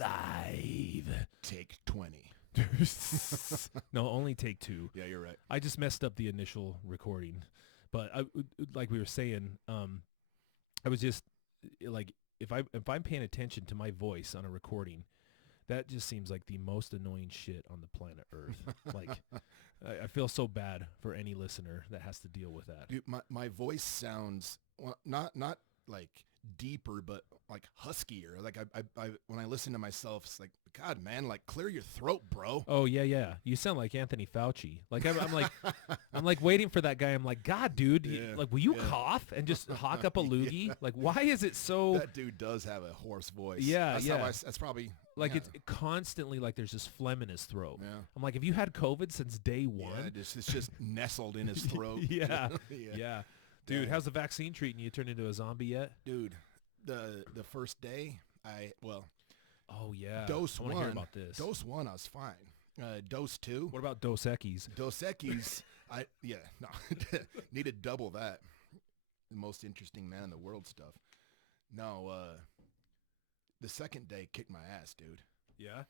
live. Take 20. No, only take 2. Yeah, you're right. I just messed up the initial recording, but like we were saying, I was just like, if I'm paying attention to my voice on a recording, that just seems like the most annoying shit on the planet Earth. Like, I feel so bad for any listener that has to deal with that. Dude, my voice sounds not like deeper, but like huskier. Like I when I listen to myself, it's like, God, man, like clear your throat, bro. Oh yeah. You sound like Anthony Fauci. Like I'm like I'm like waiting for that guy. I'm like, God, dude, like, will you cough and just hawk up a loogie? Like, why is it so? That dude does have a hoarse voice. Yeah, that's yeah. That's probably like it's constantly like there's just phlegm in his throat. Yeah. I'm like, have you had COVID since day one? Yeah, it's just nestled in his throat. Yeah. Dude, Yeah. how's the vaccine treating you? You turned into a zombie yet? Dude, the first day, Oh yeah. dose I want to one. hear about this. Dose 1, I was fine. Dose 2. What about Dos Equis? Dos Equis, needed double that. The most interesting man in the world stuff. No, the second day kicked my ass, dude. Yeah.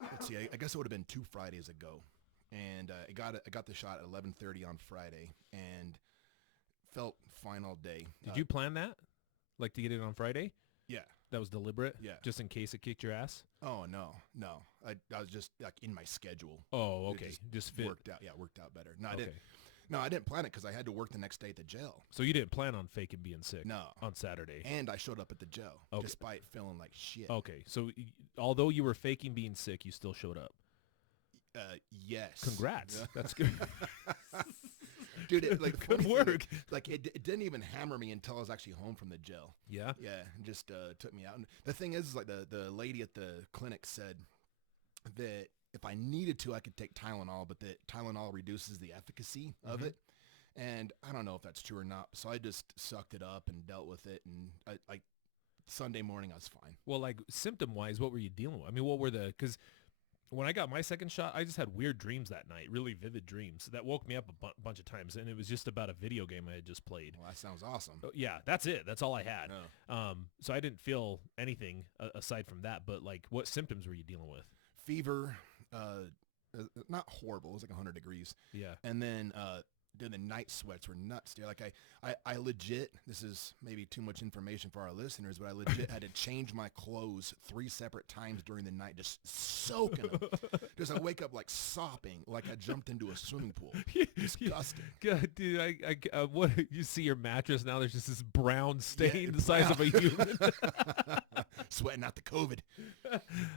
Let's see, I guess it would have been 2 Fridays ago, and I got the shot at 11:30 on Friday, and felt fine all day. Did you plan that? Like to get it on Friday? Yeah. That was deliberate? Yeah. Just in case it kicked your ass? Oh no. I was just like in my schedule. Oh, It okay. Just fit. worked out. Yeah, worked out better. No, I Okay. didn't. No, I didn't plan it because I had to work the next day at the jail. So you didn't plan on faking being sick? No. On Saturday? And I showed up at the jail Okay. despite feeling like shit. Okay. So although you were faking being sick, you still showed up. Yes. Congrats. Yeah. That's good. Dude, like Good funny thing, work. Like it didn't even hammer me until I was actually home from the jail. Yeah? Yeah, and just took me out. And the thing is like the lady at the clinic said that if I needed to, I could take Tylenol, but that Tylenol reduces the efficacy of it. And I don't know if that's true or not. So I just sucked it up and dealt with it. And I Sunday morning, I was fine. Well, like symptom-wise, what were you dealing with? I mean, what were because when I got my second shot, I just had weird dreams that night, really vivid dreams that woke me up a bunch of times, and it was just about a video game I had just played. Well, that sounds awesome. Yeah, that's it. That's all I had. Oh. So I didn't feel anything aside from that. But like, what symptoms were you dealing with? Fever, not horrible. It was like 100 degrees. Yeah. And then dude, the night sweats were nuts, dude. Like I legit, this is maybe too much information for our listeners, but I legit had to change my clothes 3 separate times during the night, just soaking them. Just I wake up like sopping, like I jumped into a swimming pool. Disgusting. God, dude, I what you see your mattress now? There's just this brown stain the size of a human. Sweating out the COVID.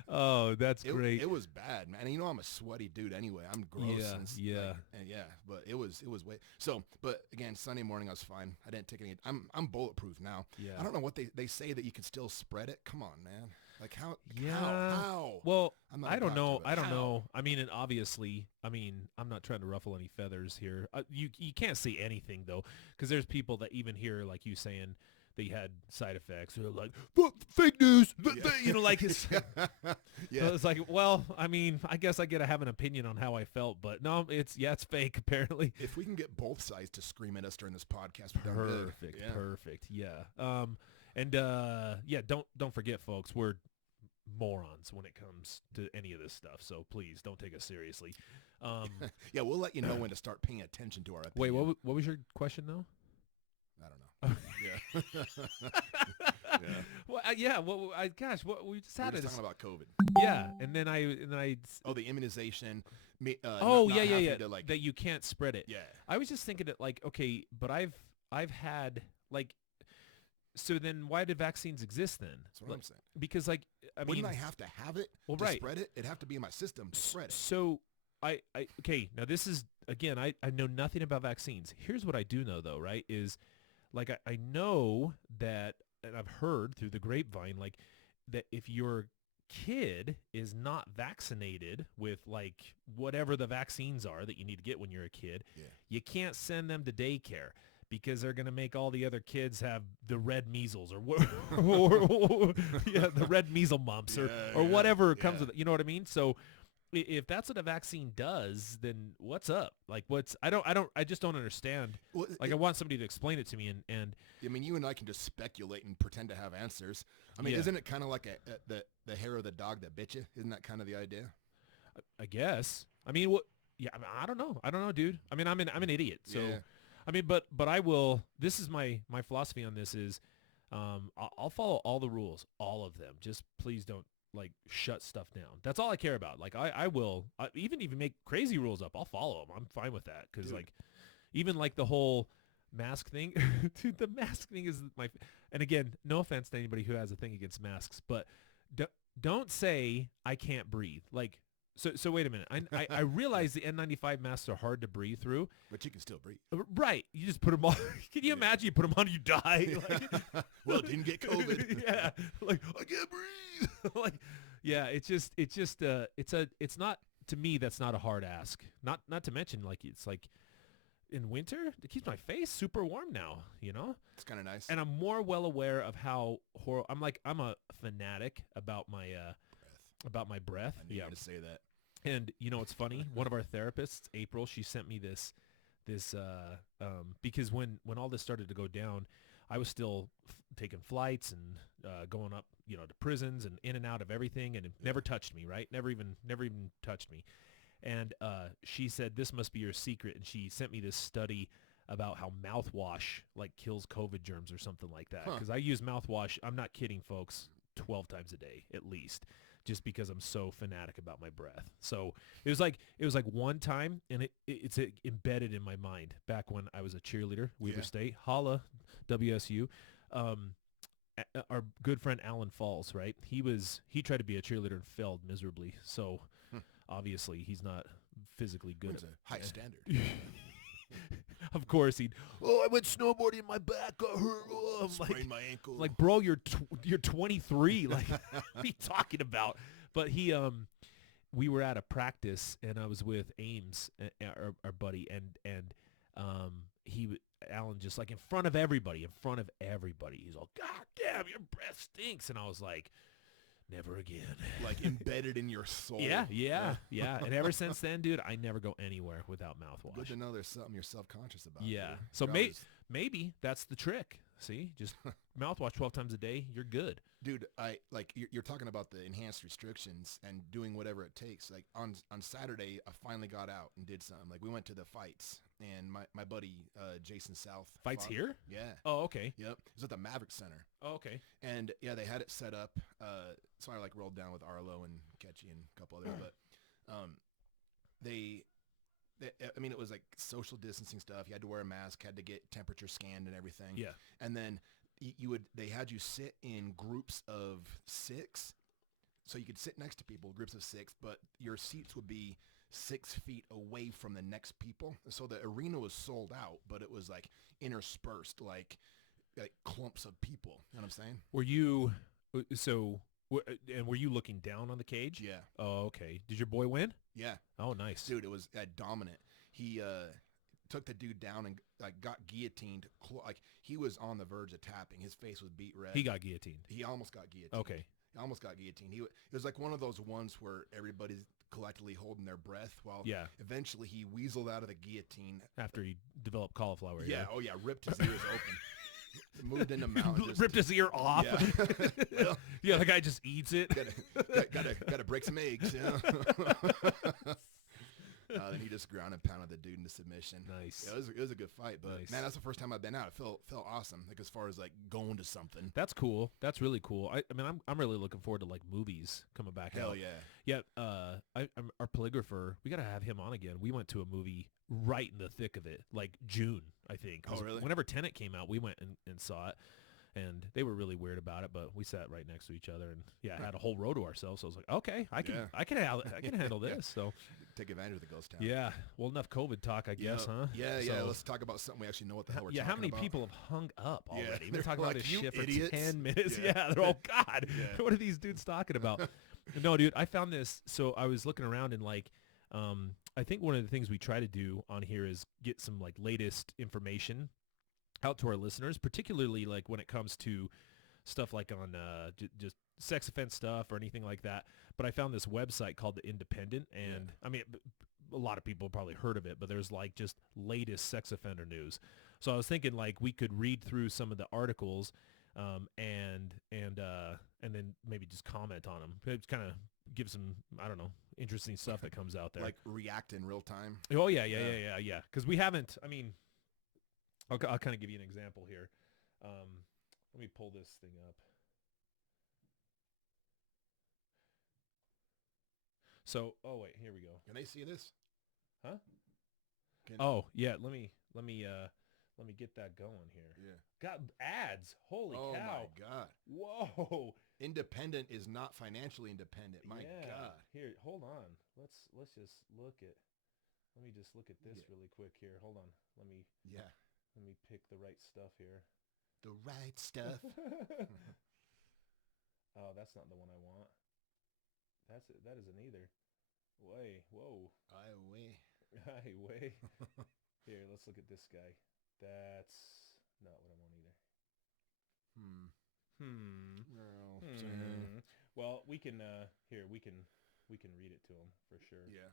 Oh, that's great. It was bad, man. And you know I'm a sweaty dude anyway. I'm gross. Yeah, and yeah. But it was way. So, but again, Sunday morning I was fine. I didn't take any. I'm bulletproof now. Yeah. I don't know what they say that you can still spread it. Come on, man. Like how? Yeah. How? Well, I'm not I a don't know. doctor, but I don't how? know. I mean, and obviously, I'm not trying to ruffle any feathers here. You can't say anything though, because there's people that even hear like you saying they had side effects. They're like, fake news. You know, like it's. Yeah. It's like, well, I mean, I guess I get to have an opinion on how I felt, but no, it's fake apparently. If we can get both sides to scream at us during this podcast, we're done good. Perfect. Yeah. Don't forget, folks, we're morons when it comes to any of this stuff. So please don't take us seriously. Yeah, we'll let you know when to start paying attention to our opinion. Wait, what was your question though? I don't know. Yeah. Gosh, what we just We're had just it. talking about COVID. Yeah, and then I. Oh, the immunization. Yeah. To, like, that you can't spread it. yeah. I was just thinking that like, okay, but I've had like. So then why did vaccines exist then? That's what I'm saying. Because like, Wouldn't I have to have it to right. spread it? It'd have to be in my system to spread it. So okay, now this is, again, I know nothing about vaccines. Here's what I do know though, right, is like I know that, and I've heard through the grapevine, like that if your kid is not vaccinated with like whatever the vaccines are that you need to get when you're a kid, you can't send them to daycare. Because they're going to make all the other kids have the red measles or the red measles mumps or whatever comes with it. You know what I mean? So if that's what a vaccine does, then what's up? Like, I just don't understand. Well, Like, I want somebody to explain it to me, and I mean, you and I can just speculate and pretend to have answers. I mean, Yeah. isn't it kind of like the hair of the dog that bit you? Isn't that kind of the idea? I guess. I mean, what? Yeah, I mean, I don't know. I don't know, dude. I mean, I'm an idiot. So, Yeah. I mean, but I will. This is my philosophy on this is, I'll follow all the rules, all of them. Just please don't like shut stuff down. That's all I care about. Like I will even make crazy rules up. I'll follow them. I'm fine with that because Dude. like even like the whole mask thing, dude. The mask thing is my. And again, no offense to anybody who has a thing against masks, but don't say I can't breathe. Like. So wait a minute. I realize the N95 masks are hard to breathe through. But you can still breathe. Right. You just put them on. Can you imagine you put them on, you die? Like, Well, didn't get COVID. Yeah. Like, I can't breathe. like, yeah. It's not, to me, that's not a hard ask. Not to mention, like, it's like in winter, it keeps my face super warm now, you know? It's kind of nice. And I'm more well aware of how I'm a fanatic about my breath. I knew you were to say that. And you know what's funny? One of our therapists, April, she sent me this because when all this started to go down, I was still taking flights and going up, you know, to prisons and in and out of everything, and it never touched me, right? Never even touched me. And she said, this must be your secret. And she sent me this study about how mouthwash like kills COVID germs or something like that. Because I use mouthwash, I'm not kidding, folks, 12 times a day at least, just because I'm so fanatic about my breath. So it was like one time, and it's embedded in my mind back when I was a cheerleader, Weaver Yeah. State, holla, WSU. Our good friend Alan Falls, right? He tried to be a cheerleader and failed miserably. So obviously he's not physically good. It's a high standard. Of course I went snowboarding, my back got hurt. Oh, I'm like, Sprained my ankle. like, bro, you're 23. Like, what are you talking about? But we were at a practice, and I was with Ames, our buddy, and Alan just like in front of everybody, he's all, God damn, your breath stinks. And I was like, never again. Like embedded in your soul. Yeah. And ever since then, dude, I never go anywhere without mouthwash. Good to know there's something you're self-conscious about. Yeah. dude. So You're always- maybe that's the trick. See, just mouthwash 12 times a day. You're good. Dude, you're talking about the enhanced restrictions and doing whatever it takes. Like on Saturday, I finally got out and did something. Like we went to the fights, and my buddy Jason South Fights fought. here? Yeah. Oh, okay. Yep. It was at the Maverick Center, Oh, okay. and yeah, they had it set up. So I like rolled down with Arlo and Ketchy and a couple others, but I mean, it was like social distancing stuff. You had to wear a mask, had to get temperature scanned and everything. Yeah. And then they had you sit in groups of 6. So you could sit next to people, groups of 6, but your seats would be 6 feet away from the next people. So the arena was sold out, but it was like interspersed, like clumps of people. You know what I'm saying? Were you and were you looking down on the cage? Yeah. Oh, okay. Did your boy win? Yeah. Oh, nice. Dude, it was dominant. He took the dude down and like got guillotined. Like he was on the verge of tapping. His face was beat red. He got guillotined. He almost got guillotined. Okay. He almost got guillotined. It was like one of those ones where everybody's collectively holding their breath while Yeah. eventually he weaseled out of the guillotine. After he developed cauliflower. Yeah. Oh yeah. Ripped his ears open. Moved into mountain. Just, Ripped his ear off. Yeah. Well, Yeah, the guy just eats it. gotta break some eggs. You know? Then he just ground and pounded the dude into submission. Nice. Yeah, it was a good fight, but Nice. man, that's the first time I've been out. It felt awesome. Like as far as like going to something. That's cool. That's really cool. I mean, I'm really looking forward to like movies coming back Hell out. yeah. Yeah. Our polygrapher, we gotta have him on again. We went to a movie right in the thick of it, like June, I think. Oh, really? Whenever Tenet came out, we went and saw it. And they were really weird about it, but we sat right next to each other and had a whole row to ourselves. So I was like, okay, I can handle this. So Take advantage of the ghost town. yeah, well, enough COVID talk, I guess, huh? Yeah. So- Let's talk about something we actually know what the hell we're yeah, talking how many about. people have hung up Yeah, already? We've they're been talking about like, this "You shit for idiots." 10 minutes. Yeah. Yeah, they're all, God, Yeah. what are these dudes talking about? No, dude, I found this. So I was looking around and like, I think one of the things we try to do on here is get some like latest information out to our listeners, particularly like when it comes to stuff like on just sex offense stuff or anything like that. But I found this website called The Independent, and I mean, a lot of people have probably heard of it, but there's like just latest sex offender news. So I was thinking like we could read through some of the articles, and then maybe just comment on them. It kind of give some, I don't know, interesting stuff that comes out there. Like react in real time. Oh yeah. Because we haven't. I mean, I'll kind of give you an example here. Let me pull this thing up. So, oh wait, here we go. Can they see this? Huh? Oh yeah, let me get that going here. Yeah. Got ads. Holy cow. Oh my God. Whoa. Independent is not financially independent. My God. Here, hold on. Let's just look at. Let me just look at this really quick here. Hold on. Let me pick the right stuff here. The right stuff. Oh, that's not the one I want. That isn't either. Whoa. Way. Here, let's look at this guy. That's not what I want either. Well, we can we can read it to him for sure. Yeah.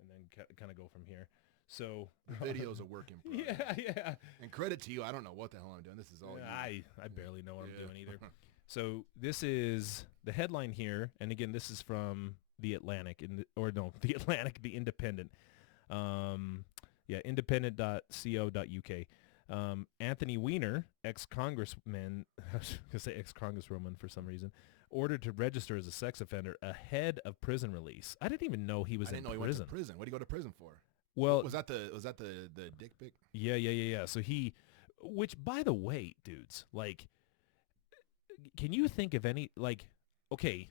And then kind of go from here. So the video's a work in progress. Yeah. And credit to you, I don't know what the hell I'm doing. This is all you. I barely know what I'm doing either. So this is the headline here, and again, this is from The Atlantic, The Atlantic, The Independent. Independent.co.uk. Anthony Weiner, ex-congressman, I was going to say ex-congresswoman for some reason, ordered to register as a sex offender ahead of prison release. I didn't even know he was in prison. I didn't know he went to prison. What did he go to prison for? Well, was that the dick pic? Yeah. So which by the way, dudes, like, can you think of any, like, okay,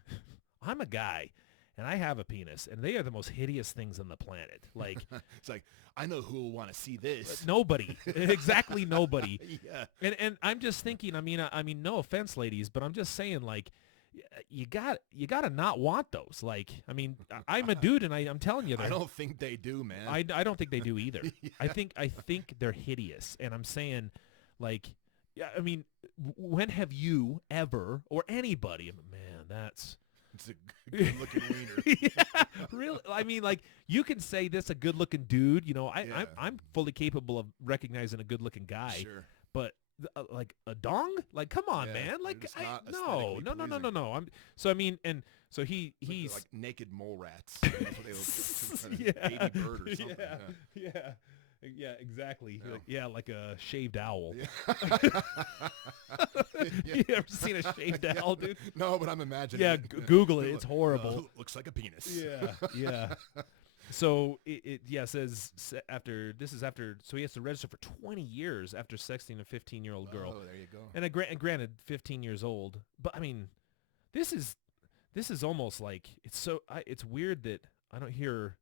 I'm a guy and I have a penis and they are the most hideous things on the planet. Like, it's like, I know who will want to see this. Nobody. Exactly nobody. Yeah. And I'm just thinking, I mean, no offense, ladies, but I'm just saying, like, you got to not want those. Like, I mean, I'm a dude and I'm telling you, I don't think they do, man. I don't think they do either. Yeah. I think they're hideous. And I'm saying, like, yeah, I mean, when have you ever, or anybody, man, it's a good-looking wiener. Yeah, really. I mean, like, you can say this a good-looking dude. You know, I'm fully capable of recognizing a good-looking guy. Sure. But like a dong, like, come on, man. Like, no. So I mean, and so he's like naked mole rats. That's what they look like. Yeah. Baby bird or something. Yeah, exactly. Yeah. Like a shaved owl. Yeah. You ever seen a shaved owl, dude? No, but I'm imagining. Yeah, Google it. It's horrible. Looks like a penis. Yeah. So it says after, so he has to register for 20 years after sexting a 15-year-old girl. Oh, there you go. And granted, 15 years old. But I mean, this is almost like, it's weird that I don't hear,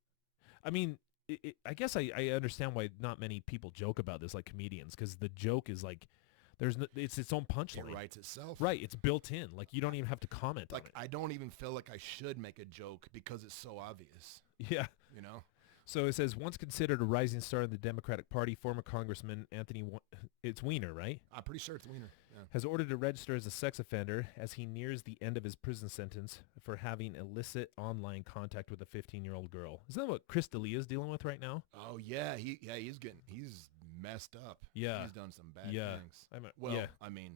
I mean, I guess I understand why not many people joke about this, like comedians, because the joke is like, it's its own punchline. It writes itself. Right, it's built in. Like, you don't even have to comment on it. I don't even feel like I should make a joke because it's so obvious. Yeah. You know? So it says, once considered a rising star in the Democratic Party, former Congressman Anthony, it's Weiner, right? I'm pretty sure it's Weiner. Yeah. Has ordered to register as a sex offender as he nears the end of his prison sentence for having illicit online contact with a 15-year-old girl. Isn't that what Chris D'Elia is dealing with right now? Oh yeah, he's messed up. Yeah, he's done some bad things. I mean,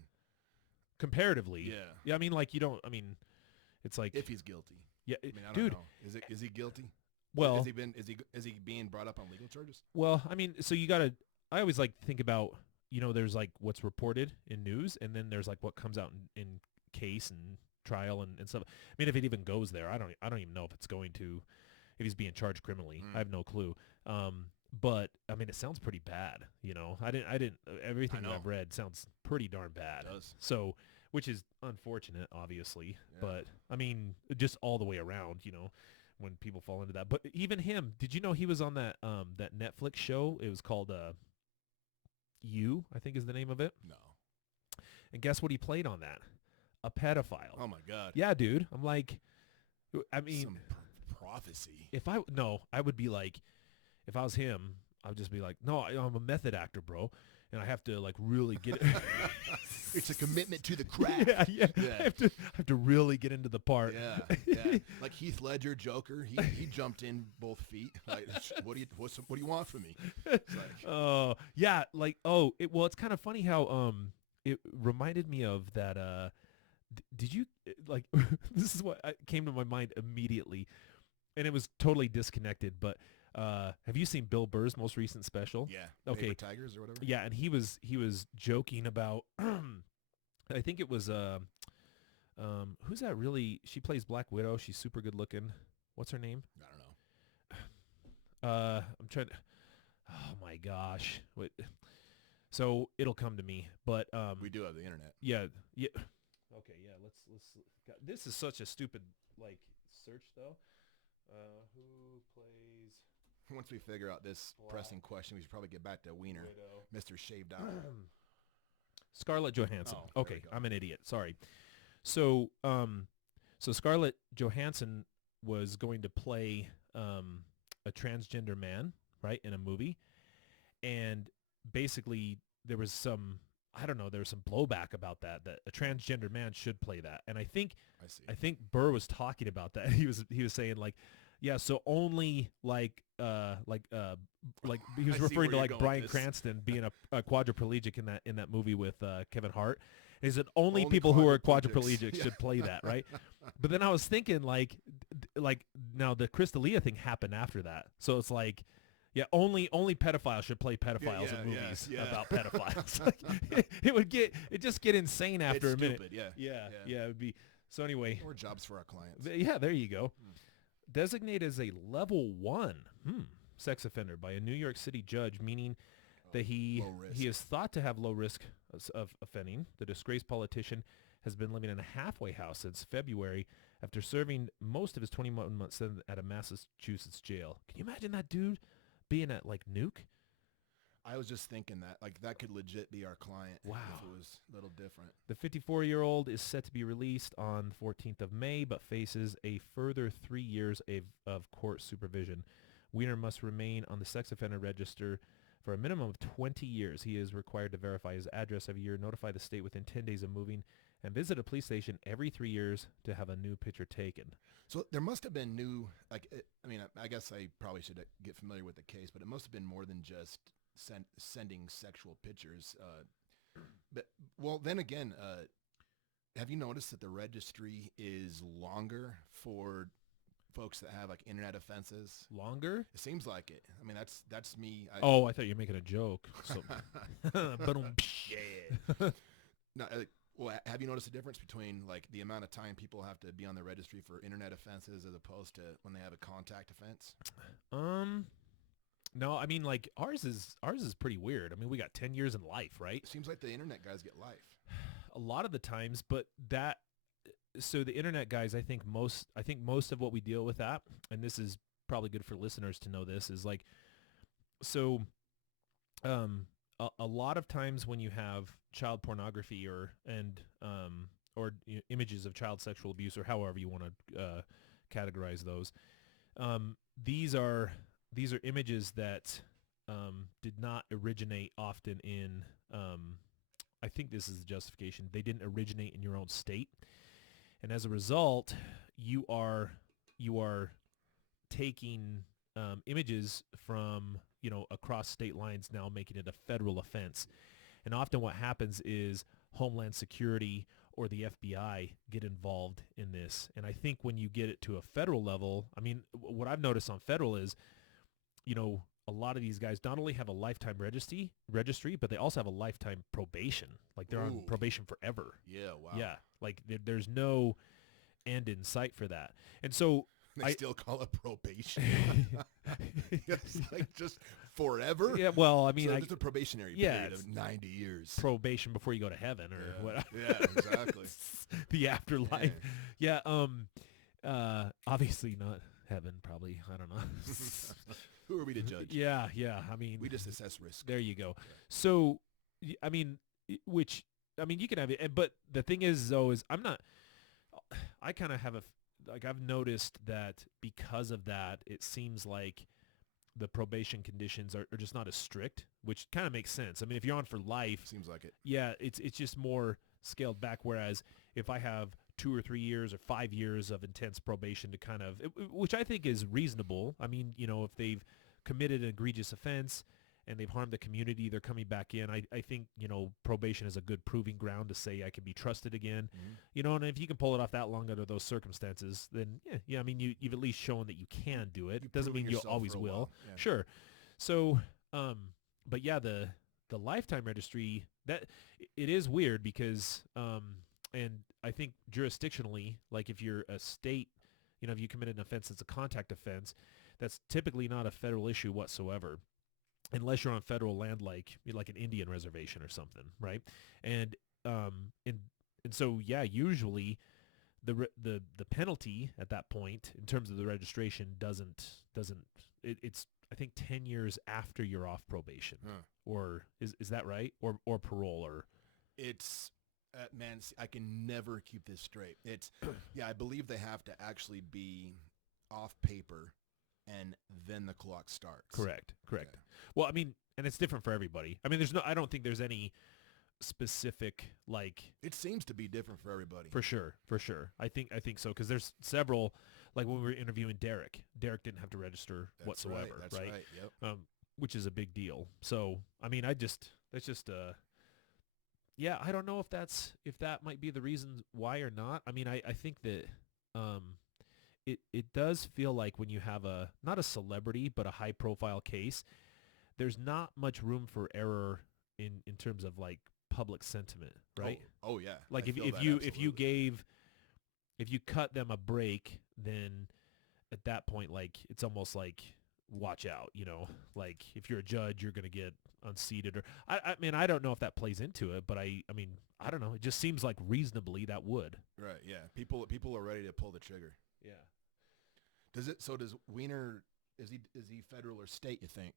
comparatively. Yeah. I mean, like, it's like, if he's guilty. Yeah, I mean, I don't dude. know. Is he guilty? Well, is he being brought up on legal charges? Well, I mean, so I always like to think about, there's like what's reported in news, and then there's like what comes out in case and trial and stuff. I mean, if it even goes there, I don't even know if it's going to, if he's being charged criminally. I have no clue. But I mean, it sounds pretty bad. I didn't. Everything that I've read sounds pretty darn bad. It does. So, which is unfortunate, obviously. Yeah. But I mean, just all the way around, when people fall into that. But even him, did you know he was on that that Netflix show? It was called You, I think is the name of it. No. And guess what he played on that? A pedophile. Oh my God. Yeah, dude. I'm like, I mean, some prophecy. I would be like, if I was him, I would just be like, no, I'm a method actor, bro. and I have to like really get It's a commitment to the craft. yeah. I have to really get into the part. Yeah. Like Heath Ledger, Joker, he jumped in both feet. Like, what do you want from me? It's like, Oh, yeah, like it's kind of funny how it reminded me of that did you like this is what came to my mind immediately, and it was totally disconnected, but have you seen Bill Burr's most recent special? yeah. Okay. Paper Tigers or whatever. Yeah, and he was joking about I think it was who's that really, she plays Black Widow, she's super good looking. What's her name? I don't know. I'm trying to, oh my gosh. Wait. So it'll come to me, but We do have the internet. yeah. Okay, yeah, let's God, this is such a stupid like search though. Who plays Once we figure out this pressing question, we should probably get back to Wiener, Widow? Mr. Shaved Out. Scarlett Johansson. Oh, there Okay, we go. I'm an idiot. Sorry. So so Scarlett Johansson was going to play a transgender man, right, in a movie, and basically there was some, I don't know, there was some blowback about that a transgender man should play that. And I think I see. Burr was talking about that. He was saying like, yeah, so only like he was I see where referring to you're like going with Bryan this. Cranston being a quadriplegic in that movie with Kevin Hart. And he said only Only people who are quadriplegics. quadriplegics Yeah. should play that, right? But then I was thinking like now the Chris D'Elia thing happened after that. So it's like, yeah, only pedophiles should play pedophiles in movies about pedophiles. Like, it just get insane after It's a minute. stupid, Yeah, it would be. So anyway, More jobs for our clients. yeah, there you go. Designated as a level 1 sex offender by a New York City judge, meaning that he Low risk. is thought to have low risk of offending. The disgraced politician has been living in a halfway house since February after serving most of his 21 months sentence at a Massachusetts jail. Can you imagine that dude being at like Nuke? I was just thinking that, like, that could legit be our client. Wow. If it was a little different. The 54-year-old is set to be released on the 14th of May, but faces a further 3 years of court supervision. Wiener must remain on the sex offender register for a minimum of 20 years. He is required to verify his address every year, notify the state within 10 days of moving, and visit a police station every 3 years to have a new picture taken. So there must have been new, like, I guess I probably should get familiar with the case, but it must have been more than just sending sexual pictures. But, well, then again, have you noticed that the registry is longer for folks that have, like, internet offenses? Longer? It seems like it. I mean, that's me. Oh, I thought you were making a joke. So, Yeah. No, well, have you noticed the difference between like the amount of time people have to be on the registry for internet offenses as opposed to when they have a contact offense? No, I mean like ours is pretty weird. I mean, we got 10 years in life, right? It seems like the internet guys get life. A lot of the times, but so the internet guys, I think most of what we deal with that, and this is probably good for listeners to know this, is like, so a lot of times when you have child pornography or images of child sexual abuse, or however you want to categorize those, these are images that did not originate often in I think this is the justification. They didn't originate in your own state, and as a result, you are taking images from across state lines, now making it a federal offense. And often what happens is Homeland Security or the FBI get involved in this. And I think when you get it to a federal level, I mean, what I've noticed on federal is, a lot of these guys not only have a lifetime registry, but they also have a lifetime probation. Like they're on Ooh. probation forever. Yeah, wow. Yeah. Like there's no end in sight for that. And so They still call it probation. It's like just forever. yeah, well, I mean, So it's a probationary yeah, period it's of 90 years. probation before you go to heaven or whatever. Yeah, exactly. The afterlife. Yeah. Yeah. Obviously not heaven, probably. I don't know. Who are we to judge? Yeah. I mean, We just assess risk. there you go. So, I mean, you can have it, but the thing is, though, is I kind of have I've noticed that because of that, it seems like the probation conditions are just not as strict, which kind of makes sense. I mean, if you're on for life, Seems like it. yeah, it's just more scaled back. Whereas if I have 2 or 3 years or 5 years of intense probation to kind of, which I think is reasonable. I mean, if they've committed an egregious offense and they've harmed the community, they're coming back in. I think, probation is a good proving ground to say I can be trusted again. And if you can pull it off that long under those circumstances, then yeah. I mean, you've at least shown that you can do it. It doesn't mean you always will. Yeah. Sure. So, but yeah, the lifetime registry, that it is weird because, and I think jurisdictionally, like if you're a state, if you commit an offense that's a contact offense, that's typically not a federal issue whatsoever, unless you're on federal land, like an Indian reservation or something, right? And and so yeah, usually the penalty at that point in terms of the registration doesn't it's I think 10 years after you're off probation, or is that right? Or parole, or It's man, I can never keep this straight. It's yeah, I believe they have to actually be off paper, and then the clock starts. correct. Okay. Well, I mean, and it's different for everybody. I mean, I don't think there's any specific, like, It seems to be different for everybody. for sure. I think so, because there's several, like when we were interviewing Derek didn't have to register That's whatsoever, That's right. Yep. which is a big deal. So I mean, that's just yeah, I don't know if that might be the reason why or not. I mean, I think that it does feel like when you have not a celebrity but a high profile case, there's not much room for error in terms of like public sentiment, right? Oh yeah. Like I if feel if that you absolutely. if you cut them a break, then at that point, like, it's almost like, watch out, like if you're a judge, you're going to get unseated, or I mean, I don't know if that plays into it, but I mean, I don't know. It just seems like reasonably that would. Right. Yeah. People are ready to pull the trigger. Yeah. Does Wiener, is he federal or state, you think?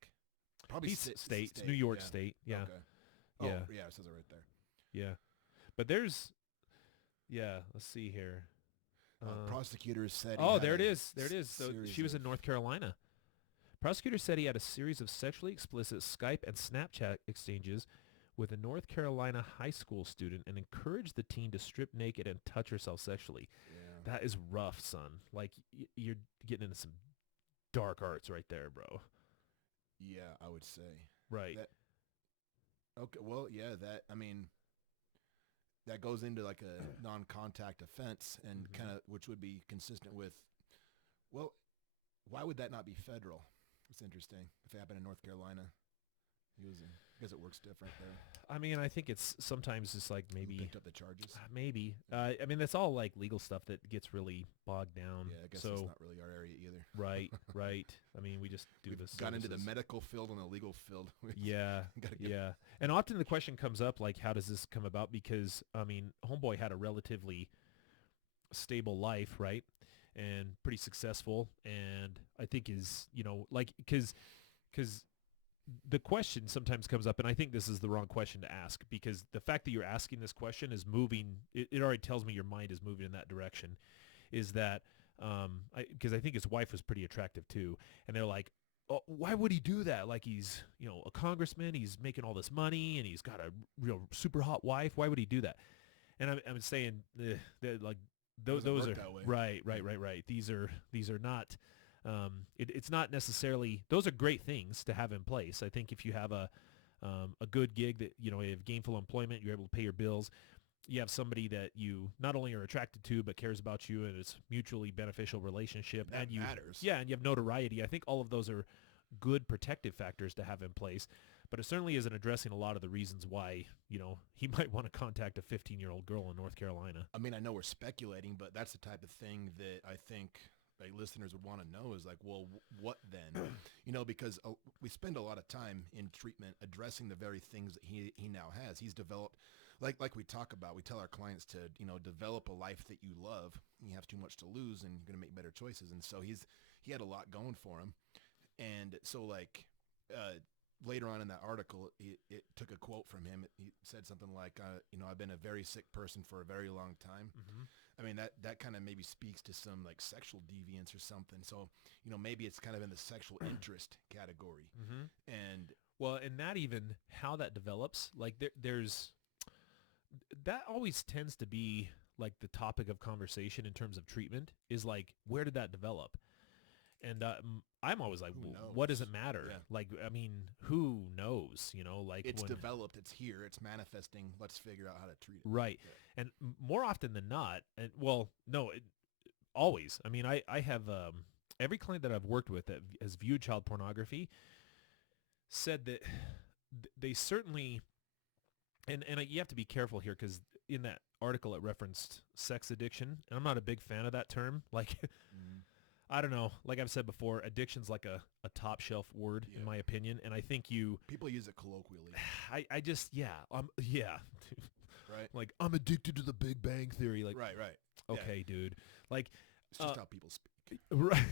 Probably He's state. It's New York State. Yeah. Okay. Oh, Yeah. yeah, it says it right there. Yeah. But let's see here. Prosecutors said there it is. So she was in North Carolina. Prosecutors said he had a series of sexually explicit Skype and Snapchat exchanges with a North Carolina high school student and encouraged the teen to strip naked and touch herself sexually. Yeah. That is rough, son. Like, you're getting into some dark arts right there, bro. Yeah, I would say. Right. Okay, well, yeah, I mean, that goes into like a non-contact offense, and kind of, which would be consistent with, well, why would that not be federal? It's interesting. If it happened in North Carolina, I guess it works different there. I mean, I think it's sometimes just like Who maybe, picked up the charges. maybe. I mean, that's all like legal stuff that gets really bogged down. Yeah, I guess so, that's not really our area either. Right. I mean, we just do We've this. gone into the medical field and the legal field. Yeah, Gotta get- yeah. And often the question comes up, like, how does this come about? Because, I mean, Homeboy had a relatively stable life, right? And pretty successful. And I think is, like, because the question sometimes comes up, and I think this is the wrong question to ask, because the fact that you're asking this question is moving, it already tells me your mind is moving in that direction, is that, because I think his wife was pretty attractive too. And they're like, oh, why would he do that? Like, he's, a congressman, he's making all this money, and he's got a real super hot wife. Why would he do that? And I'm saying, like, those Doesn't work are that way. right. These are not. It's not necessarily. Those are great things to have in place. I think if you have a good gig that you have gainful employment, you're able to pay your bills. You have somebody that you not only are attracted to but cares about you, and it's mutually beneficial relationship. That and you matters. Yeah, and you have notoriety. I think all of those are good protective factors to have in place. But it certainly isn't addressing a lot of the reasons why, he might want to contact a 15-year-old girl in North Carolina. I mean, I know we're speculating, but that's the type of thing that I think like listeners would want to know is like, well, what then? Because we spend a lot of time in treatment addressing the very things that he now has. He's developed, like we talk about, we tell our clients to, develop a life that you love. You have too much to lose and you're going to make better choices. And so he had a lot going for him. And so like, later on in that article, it took a quote from him. He said something like, I've been a very sick person for a very long time. Mm-hmm. I mean, that kind of maybe speaks to some like sexual deviance or something. So, maybe it's kind of in the sexual interest category. Mm-hmm. And Well, and not even how that develops. Like there's that always tends to be like the topic of conversation in terms of treatment is like, where did that develop? And I'm always like, Who knows? what does it matter? Yeah. Like, I mean, who knows? Like it's when, developed, it's here, it's manifesting. Let's figure out how to treat it. right. Yeah. And more often than not, and well, no, always. I mean, I have every client that I've worked with that has viewed child pornography said that they certainly, and you have to be careful here because in that article it referenced sex addiction, and I'm not a big fan of that term. Like, I don't know. Like I've said before, addiction's like a top shelf word in my opinion, and I think people use it colloquially. I just yeah. Right. Like, I'm addicted to the Big Bang Theory. Like, Right. okay, dude. Like, It's just how people speak. right.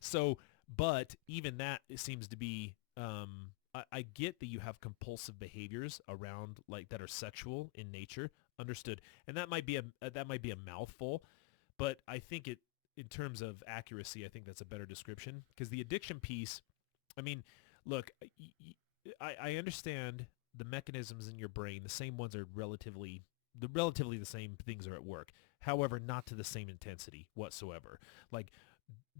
So, but even that seems to be, I get that you have compulsive behaviors around like that are sexual in nature. Understood. And that might be a mouthful, but I think in terms of accuracy, I think that's a better description because the addiction piece, I mean, look, I understand the mechanisms in your brain. The same ones are relatively the same things are at work. However, not to the same intensity whatsoever. Like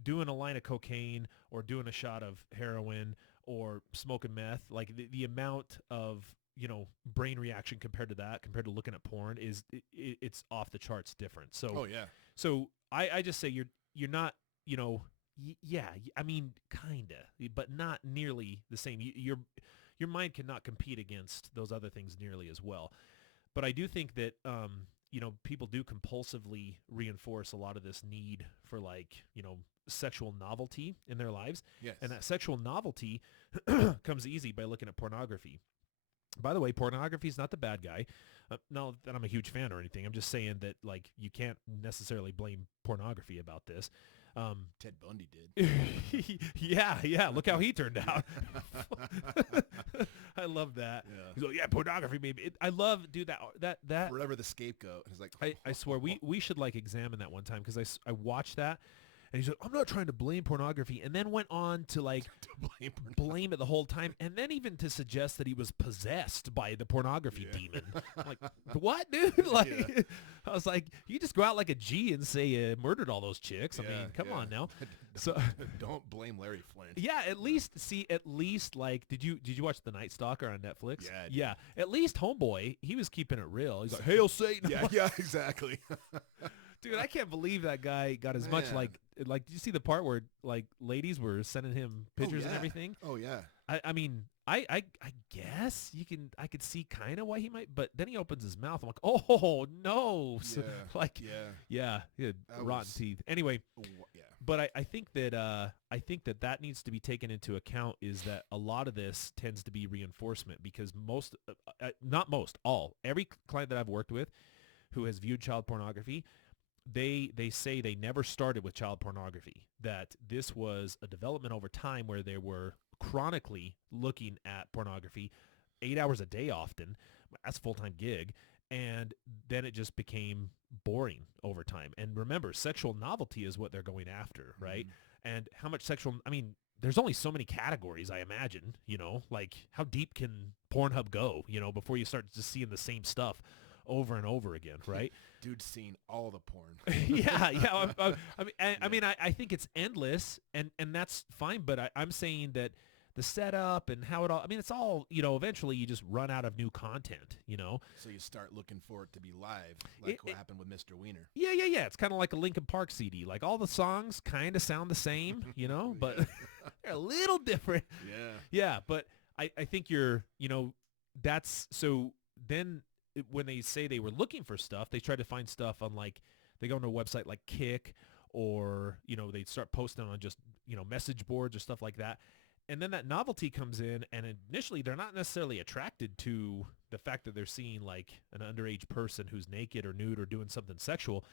doing a line of cocaine or doing a shot of heroin or smoking meth, like the amount of, brain reaction compared to looking at porn is it's off the charts different. So, Oh yeah. so I just say you're not, yeah, I mean, kinda, but not nearly the same. Your mind cannot compete against those other things nearly as well. But I do think that, people do compulsively reinforce a lot of this need for like, sexual novelty in their lives. Yes. And that sexual novelty comes easy by looking at pornography. By the way, pornography is not the bad guy. Not that I'm a huge fan or anything. I'm just saying that like you can't necessarily blame pornography about this. Ted Bundy did. Yeah. Look how he turned out. I love that. Yeah. He's like, yeah, pornography, maybe. I love, dude, that. Forever the scapegoat. He's like, I swear, we should like examine that one time because I watched that. And he's like, I'm not trying to blame pornography. And then went on to like blame it the whole time. And then even to suggest that he was possessed by the pornography demon. I'm like, what, dude? Like, I was like, you just go out like a G and say you murdered all those chicks. I mean, come on now. So don't blame Larry Flint. yeah, at least like, did you watch The Night Stalker on Netflix? Yeah. Yeah. At least Homeboy, he was keeping it real. He's like, Hail Satan. Yeah, exactly. Dude, I can't believe that guy got as much like did you see the part where like ladies were sending him pictures and everything? Oh yeah. I mean, I guess I could see kind of why he might, but then he opens his mouth. I'm like, oh no. So, like yeah, he had rotten teeth. Anyway, but I think that that needs to be taken into account is that a lot of this tends to be reinforcement because every client that I've worked with who has viewed child pornography, they say they never started with child pornography, that this was a development over time where they were chronically looking at pornography 8 hours a day often. That's a full-time gig. And then it just became boring over time. And remember, sexual novelty is what they're going after, right? Mm-hmm. And how much there's only so many categories, I imagine, like how deep can Pornhub go, before you start just seeing the same stuff over and over again, right? Dude's seen all the porn. yeah. I mean, I think it's endless, and that's fine. But I'm saying that the setup and how it all, I mean, it's all, eventually you just run out of new content, So you start looking for it to be live, like what happened with Mr. Wiener. Yeah. It's kind of like a Linkin Park CD. Like all the songs kind of sound the same, but they're a little different. Yeah, but I think that's, so then when they say they were looking for stuff, they try to find stuff on like, they go on a website like Kick or, they start posting on just, message boards or stuff like that. And then that novelty comes in, and initially they're not necessarily attracted to the fact that they're seeing like an underage person who's naked or nude or doing something sexual.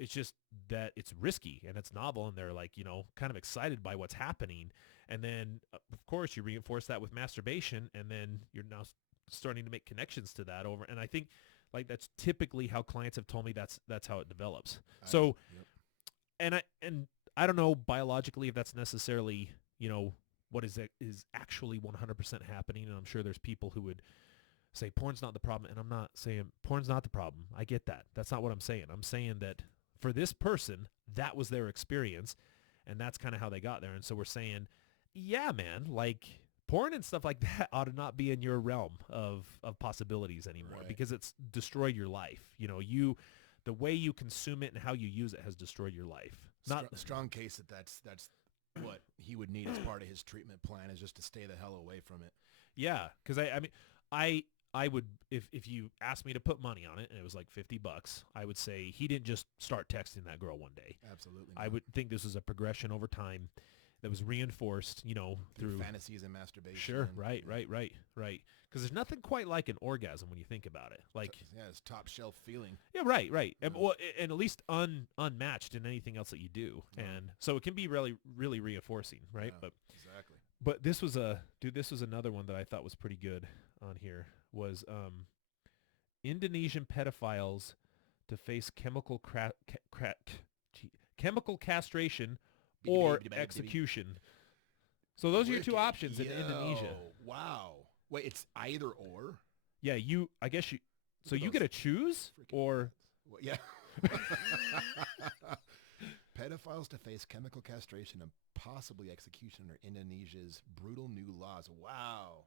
it's just that it's risky and it's novel, and they're like, kind of excited by what's happening. And then, of course, you reinforce that with masturbation, and then you're now starting to make connections to that over. And I think like that's typically how clients have told me that's how it develops. So, Yep. and I don't know biologically if that's necessarily, what is actually 100% happening. And I'm sure there's people who would say porn's not the problem. And I'm not saying porn's not the problem. I get that. That's not what I'm saying. I'm saying that for this person, that was their experience, and that's kind of how they got there. And so we're saying, yeah, man, like porn and stuff like that ought to not be in your realm of possibilities anymore, Right. because it's destroyed your life. The way you consume it and how you use it has destroyed your life. Not Strong case that that's what he would need as part of his treatment plan, is just to stay the hell away from it. Yeah, because I would, if you asked me to put money on it and it was like $50, I would say he didn't just start texting that girl one day. Absolutely. I would think this was a progression over time that was reinforced, through fantasies and masturbation. Sure, right. Because there's nothing quite like an orgasm when you think about it. Like, yeah, it's top shelf feeling. yeah, right. And, and at least unmatched in anything else that you do. And so it can be really, really reinforcing, right? Yeah, exactly. But this was another one that I thought was pretty good on here, was Indonesian pedophiles to face chemical castration or execution. So those are your two options in Indonesia. Wow. Wait, it's either or? Yeah, you get to choose, or Well, yeah. Pedophiles to face chemical castration and possibly execution under Indonesia's brutal new laws. Wow.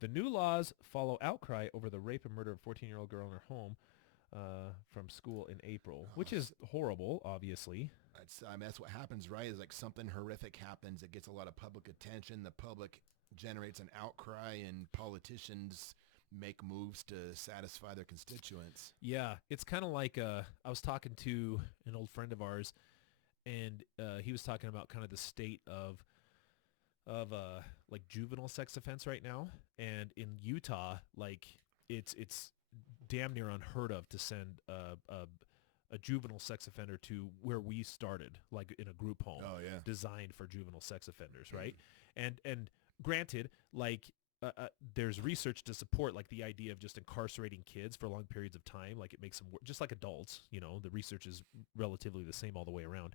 The new laws follow outcry over the rape and murder of a 14-year-old girl in her home from school in April, which is horrible, obviously. That's what happens, right? Is like something horrific happens. It gets a lot of public attention. The public generates an outcry, and politicians make moves to satisfy their constituents. Yeah, it's kind of like I was talking to an old friend of ours, and he was talking about kind of the state of like juvenile sex offense right now. And in Utah, like it's damn near unheard of to send a juvenile sex offender to where we started, like in a group home designed for juvenile sex offenders, right? And granted, like there's research to support like the idea of just incarcerating kids for long periods of time, like it makes them just like adults. The research is relatively the same all the way around.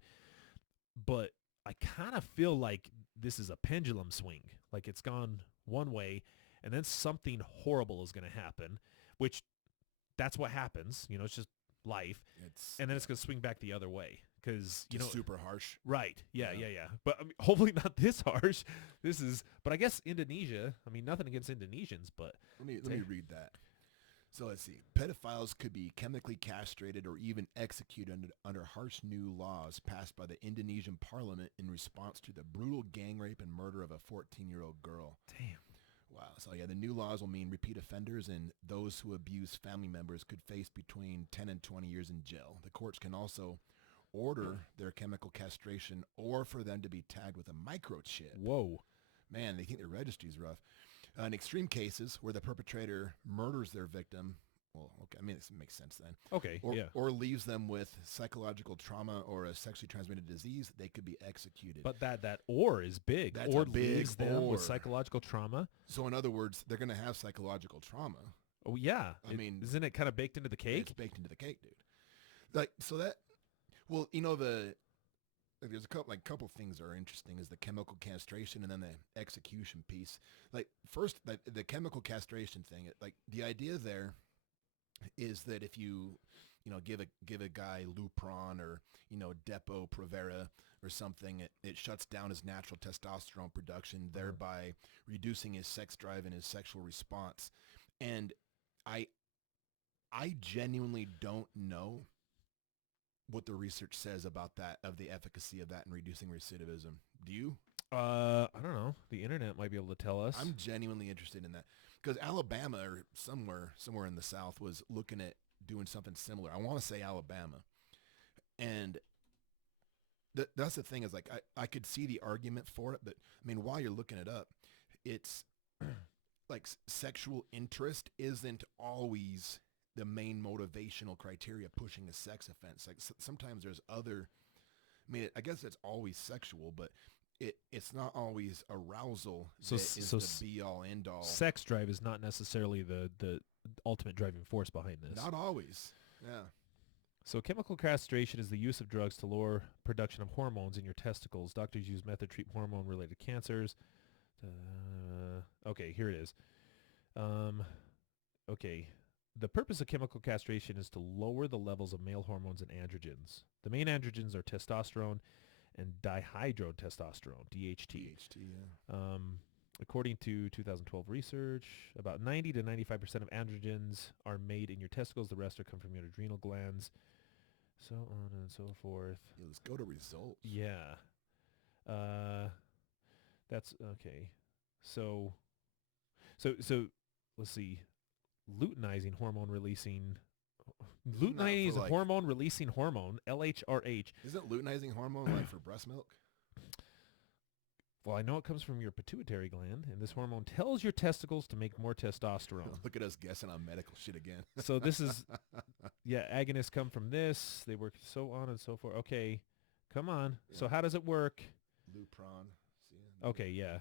But I kind of feel like this is a pendulum swing. Like it's gone one way, and then something horrible is going to happen, which that's what happens. It's just life. And then it's going to swing back the other way, because super harsh. Right. Yeah. But I mean, hopefully not this harsh. But I guess Indonesia, I mean, nothing against Indonesians, but let me read that. So let's see. Pedophiles could be chemically castrated or even executed under harsh new laws passed by the Indonesian parliament in response to the brutal gang rape and murder of a 14-year-old girl. Damn. Wow. So yeah, the new laws will mean repeat offenders and those who abuse family members could face between 10 and 20 years in jail. The courts can also order their chemical castration or for them to be tagged with a microchip. Whoa. Man, they think their registry's rough. In extreme cases where the perpetrator murders their victim, well, okay, I mean, this makes sense then. Okay, or leaves them with psychological trauma or a sexually transmitted disease, they could be executed. But that or is big. That's or a big leaves them or. with psychological trauma. So in other words, they're going to have psychological trauma. Oh, yeah. I mean, isn't it kind of baked into the cake? It's baked into the cake, dude. Like, so that, well, there's a couple things that are interesting is the chemical castration and then the execution piece. Like first, the chemical castration thing, like the idea there is that if you give a guy Lupron or Depo-Provera or something, it shuts down his natural testosterone production, thereby reducing his sex drive and his sexual response. And I genuinely don't know what the research says about that, of the efficacy of that in reducing recidivism. Do you? I don't know. The internet might be able to tell us. I'm genuinely interested in that because Alabama or somewhere in the South was looking at doing something similar. I want to say Alabama. And that's the thing is like I could see the argument for it, but I mean, while you're looking it up, it's like sexual interest isn't always the main motivational criteria pushing a sex offense. Like sometimes there's other. I mean, I guess it's always sexual, but it's not always arousal So that s- is so the s- be all end all. sex drive is not necessarily the ultimate driving force behind this. Not always. Yeah. So chemical castration is the use of drugs to lower production of hormones in your testicles. Doctors use method to treat hormone-related cancers. Okay, here it is. Okay. The purpose of chemical castration is to lower the levels of male hormones and androgens. The main androgens are testosterone and dihydrotestosterone, DHT. THT, yeah. According to 2012 research, about 90 to 95% of androgens are made in your testicles. The rest are come from your adrenal glands, so on and so forth. Yeah, let's go to results. Yeah. That's okay. So let's see. Luteinizing hormone releasing Isn't that Luteinizing for, is a like- hormone releasing hormone, LHRH. Isn't luteinizing hormone like for breast milk? Well, I know it comes from your pituitary gland, and this hormone tells your testicles to make more testosterone. Look at us guessing on medical shit again. So this is, yeah, agonists come from this. They work so on and so forth. Okay, come on. So Yeah. how does it work? Lupron. See, Okay, yeah.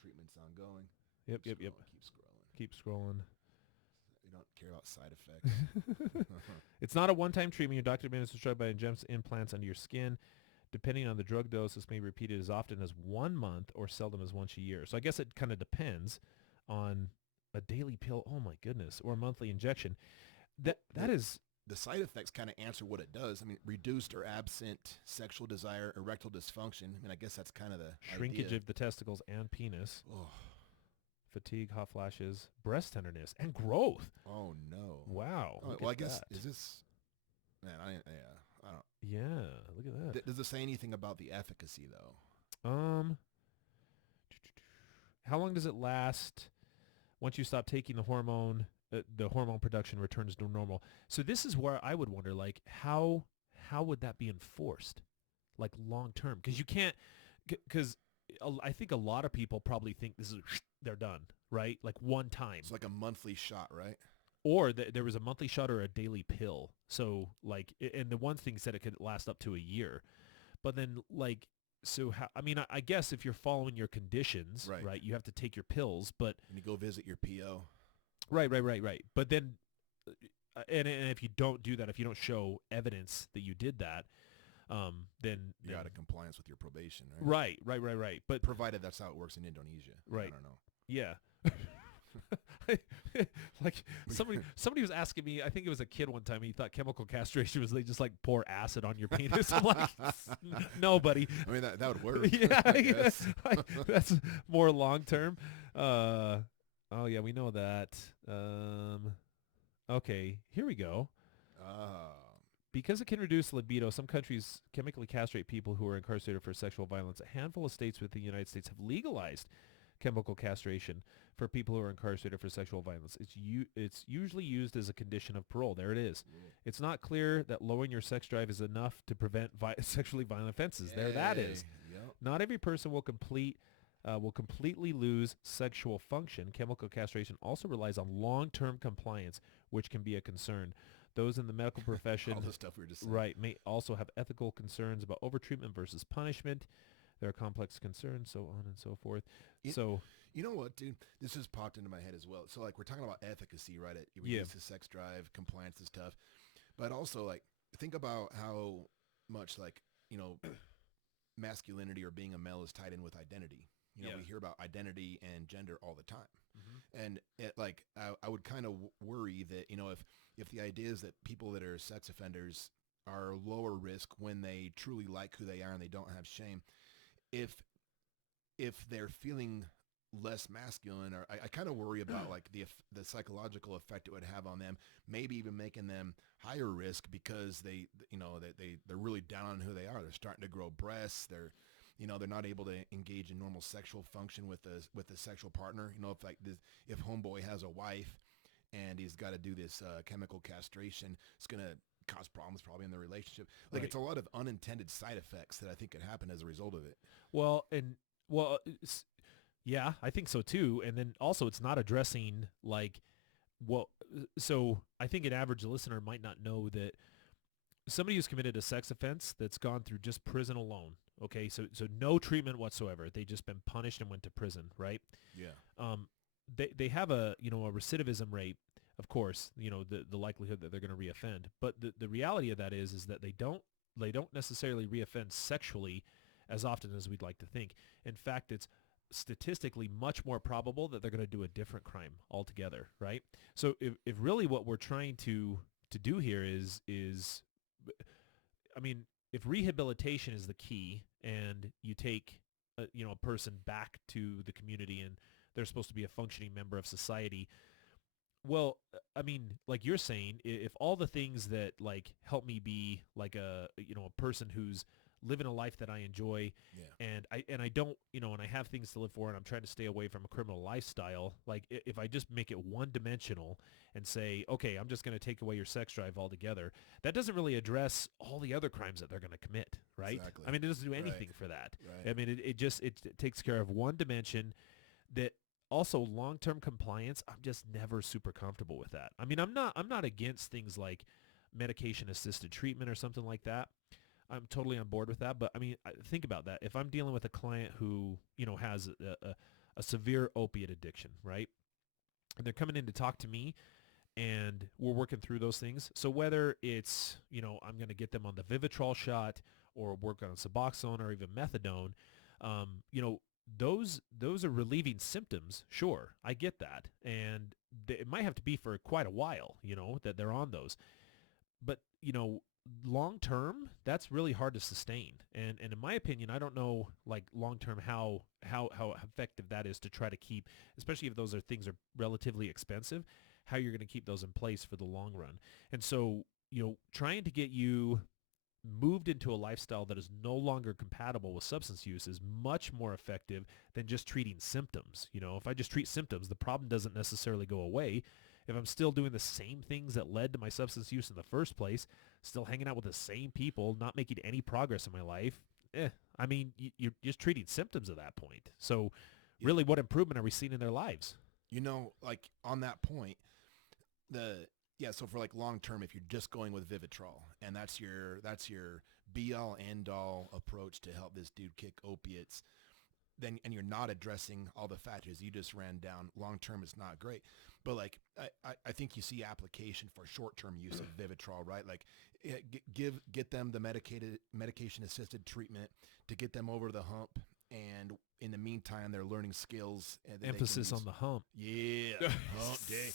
treatment's ongoing. Yep. Keep scrolling. Keep scrolling. We don't care about side effects. It's not a one-time treatment. Your doctor administers drug by injects implants under your skin. Depending on the drug dose, this may be repeated as often as 1 month or seldom as once a year. So I guess it kind of depends on a daily pill. Oh my goodness, or a monthly injection. That is The side effects kind of answer what it does. I mean, reduced or absent sexual desire, erectile dysfunction. I mean, I guess that's kind of the shrinkage idea. of the testicles and penis, Oh, fatigue, hot flashes, breast tenderness, and growth. oh no. Wow. Oh, look well, I at guess that. is this? Man, I don't. Yeah, look at that. Does it say anything about the efficacy though? How long does it last once you stop taking the hormone? The hormone production returns to normal. So this is where I would wonder, like, how would that be enforced, like long term? Because you can't. Because I think a lot of people probably think this is they're done, right? Like one time. It's like a monthly shot, right? Or there was a monthly shot or a daily pill. So like, and the one thing said it could last up to a year, but then like, so how? I mean, I guess if you're following your conditions, Right. right, you have to take your pills. But And you go visit your PO. right. But then, and if you don't do that, if you don't show evidence that you did that, then You're out of compliance with your probation, right? right. But Provided that's how it works in Indonesia. Right. I don't know. yeah. Like somebody was asking me, I think it was a kid one time, he thought chemical castration was they just like pour acid on your penis. I'm like, no, buddy. I mean, that would work. Yeah, I guess. that's more long term. Oh yeah, we know that. Okay, here we go. Because it can reduce libido, some countries chemically castrate people who are incarcerated for sexual violence. A handful of states within the United States have legalized chemical castration for people who are incarcerated for sexual violence. It's usually used as a condition of parole. There it is. It's not clear that lowering your sex drive is enough to prevent sexually violent offenses. There that is. Yep. Not every person will completely lose sexual function. Chemical castration also relies on long-term compliance, which can be a concern. Those in the medical profession, All the stuff we were just saying. right, may also have ethical concerns about overtreatment versus punishment. There are complex concerns, so on and so forth. You know what, dude? This just popped into my head as well. So, like, we're talking about efficacy, right? It Yeah. reduces sex drive, compliance is tough. But also, like, think about how much, like, you know, masculinity or being a male is tied in with identity. You know, Yeah. we hear about identity and gender all the time. And, I would kind of worry that, you know, if the idea is that people that are sex offenders are lower risk when they truly like who they are and they don't have shame, if they're feeling less masculine, or I kind of worry about like the psychological effect it would have on them, maybe even making them higher risk because they're really down on who they are. They're starting to grow breasts. They're not able to engage in normal sexual function with a sexual partner. You know, if homeboy has a wife and he's got to do this chemical castration, it's going to cause problems probably in the relationship. Like, Right. it's a lot of unintended side effects that I think could happen as a result of it. Yeah, I think so too. And then also it's not addressing like Well, so I think an average listener might not know that somebody who's committed a sex offense that's gone through just prison alone. Okay, so no treatment whatsoever. They just been punished and went to prison, right? Yeah. Um, they have a a recidivism rate, of course. The likelihood that they're going to reoffend, but the reality of that is that they don't necessarily reoffend sexually as often as we'd like to think. In fact, it's statistically much more probable that they're going to do a different crime altogether, right? So if really what we're trying to do here is I mean, if rehabilitation is the key and you take a person back to the community and they're supposed to be a functioning member of society, well, I mean, like you're saying, if all the things that like help me be like a person who's living a life that I enjoy, Yeah. and I don't, and I have things to live for, and I'm trying to stay away from a criminal lifestyle, like if I just make it one dimensional and say, okay, I'm just going to take away your sex drive altogether, that doesn't really address all the other crimes that they're going to commit, right? Exactly. I mean, it doesn't do Right. anything for that. Right. I mean, it takes care of one dimension that also long-term compliance. I'm just never super comfortable with that. I mean, I'm not against things like medication assisted treatment or something like that. I'm totally on board with that. But I mean, think about that. If I'm dealing with a client who, has a severe opiate addiction, right? And they're coming in to talk to me and we're working through those things. So whether it's, I'm going to get them on the Vivitrol shot or work on Suboxone or even methadone, those are relieving symptoms. Sure, I get that. And it might have to be for quite a while, that they're on those. But, long term, that's really hard to sustain. And in my opinion, I don't know, like long term how effective that is to try to keep, especially if those are things are relatively expensive, how you're going to keep those in place for the long run. And so, trying to get you moved into a lifestyle that is no longer compatible with substance use is much more effective than just treating symptoms. If I just treat symptoms, the problem doesn't necessarily go away. If I'm still doing the same things that led to my substance use in the first place, still hanging out with the same people, not making any progress in my life, I mean, you're just treating symptoms at that point. So Yeah. really, what improvement are we seeing in their lives? Like on that point, so for like long term, if you're just going with Vivitrol and that's your be all end all approach to help this dude kick opiates, then and you're not addressing all the factors you just ran down, long term it's not great. But like I think you see application for short term use of Vivitrol, right? Like get them the medication assisted treatment to get them over the hump, and in the meantime they're learning skills and that Emphasis they on can the hump. use. Yeah, hump day.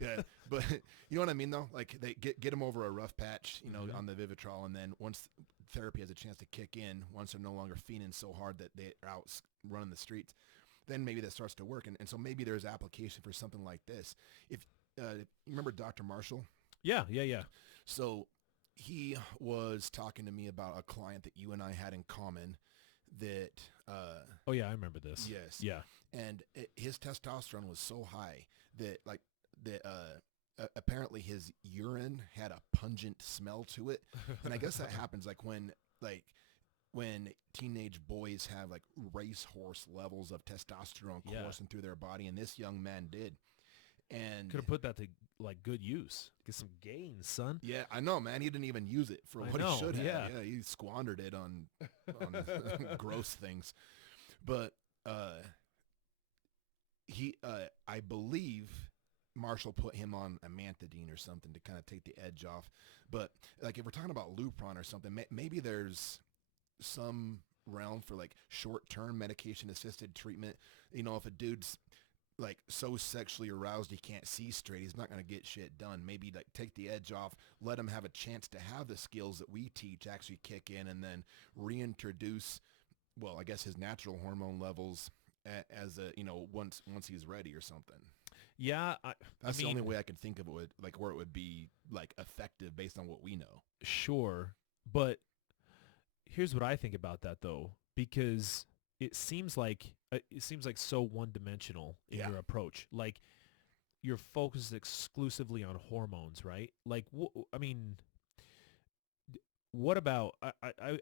Yeah, but you know what I mean though. Like they get them over a rough patch, on the Vivitrol, and then once therapy has a chance to kick in, once they're no longer fiending so hard that they're out running the streets, then maybe that starts to work. And so maybe there's application for something like this. If you remember Dr. Marshall, Yeah. so he was talking to me about a client that you and I had in common that Oh yeah, I remember this. yes, Yeah. and his testosterone was so high that apparently his urine had a pungent smell to it. And I guess that happens when teenage boys have like racehorse levels of testosterone Yeah. coursing through their body, and this young man did. And Could have put that to like good use. Get some gains, son. yeah, I know, man. He didn't even use it for I what know, he should have. yeah. Yeah, he squandered it on gross things. But I believe Marshall put him on amantadine or something to kind of take the edge off. But like if we're talking about Lupron or something, maybe there's some realm for like short-term medication-assisted treatment. If a dude's like so sexually aroused he can't see straight, he's not going to get shit done. Maybe like take the edge off, let him have a chance to have the skills that we teach actually kick in, and then reintroduce, well, I guess his natural hormone levels as a once he's ready or something. Yeah, That's I the only mean, way I can think of it, like where it would be like effective based on what we know. sure, but here's what I think about that though, because it seems like so one-dimensional in Yeah. your approach. Like you're focused exclusively on hormones, right? Like, I mean, what about?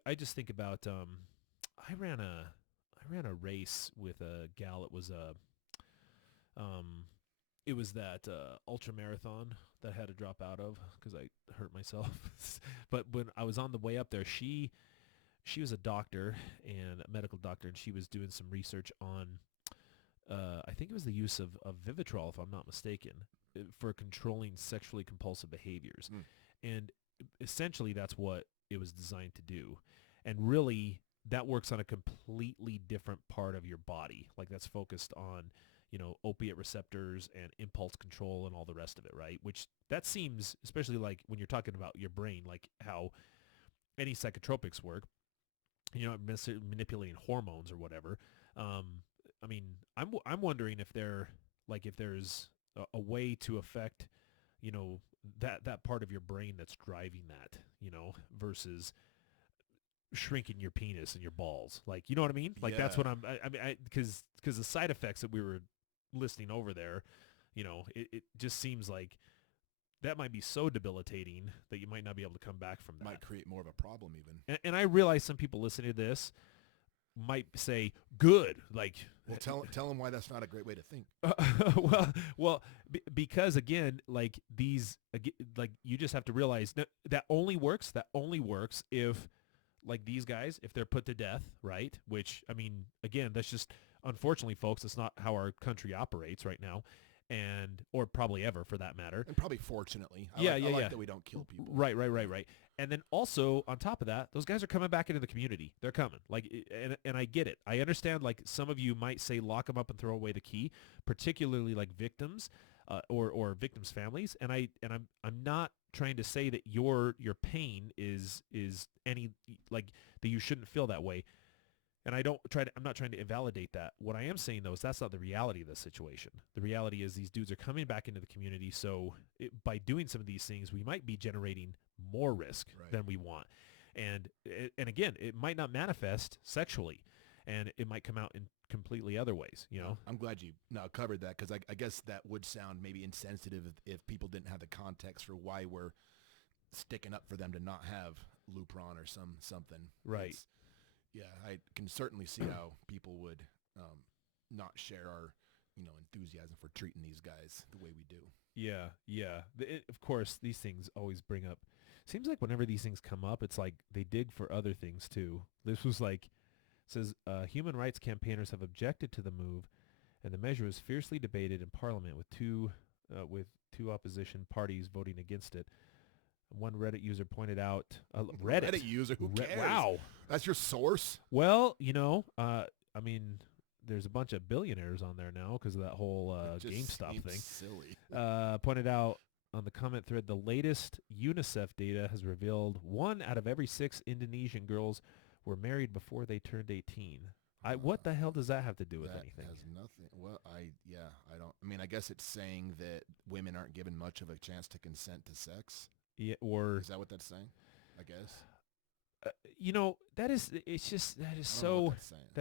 I just think about. I ran a race with a gal that was a it was that ultra marathon that I had to drop out of because I hurt myself. But when I was on the way up there, she was a doctor and a medical doctor, and she was doing some research on, I think it was the use of Vivitrol, if I'm not mistaken, for controlling sexually compulsive behaviors. And essentially that's what it was designed to do. And really, that works on a completely different part of your body. Like that's focused on, opiate receptors and impulse control and all the rest of it, right? Which that seems, especially like when you're talking about your brain, like how any psychotropics work, you're not manipulating hormones or whatever. I mean, I'm wondering if there's a way to affect, that part of your brain that's driving that, versus shrinking your penis and your balls. Like, you know what I mean? Like that's what I mean, because the side effects that we were listing over there, it just seems like that might be so debilitating that you might not be able to come back from that. Might create more of a problem even. And I realize some people listening to this might say, good, like... Well, tell them why that's not a great way to think. Because again, like like you just have to realize that only works if, like these guys, if they're put to death, right? Which, I mean, again, that's just, unfortunately, folks, that's not how our country operates right now. Or probably ever, for that matter. And probably fortunately. I like that we don't kill people. Right. And then also, on top of that, those guys are coming back into the community. They're coming. Like, and I get it. I understand, like, some of you might say lock them up and throw away the key, particularly like victims or victims' families. And I'm not trying to say that your pain is any, like, that you shouldn't feel that way. And I'm not trying to invalidate that. What I am saying, though, is that's not the reality of the situation. The reality is these dudes are coming back into the community. So by doing some of these things, we might be generating more risk than we want. And again, it might not manifest sexually, and it might come out in completely other ways, I'm glad you covered that, because I guess that would sound maybe insensitive if people didn't have the context for why we're sticking up for them to not have Lupron or something. Right. Yeah, I can certainly see how people would not share our, enthusiasm for treating these guys the way we do. Yeah. Of course, these things always bring up. Seems like whenever these things come up, it's like they dig for other things too. This was like, says human rights campaigners have objected to the move, and the measure was fiercely debated in Parliament with two opposition parties voting against it. One Reddit user pointed out, Reddit user, who cares? Wow. That's your source? Well, I mean, there's a bunch of billionaires on there now because of that whole GameStop thing. Silly. Pointed out on the comment thread, the latest UNICEF data has revealed 1 out of every 6 Indonesian girls were married before they turned 18. What the hell does that have to do with anything? That has nothing. Well, I don't. I mean, I guess it's saying that women aren't given much of a chance to consent to sex. Yeah, or is that what that's saying? I guess. That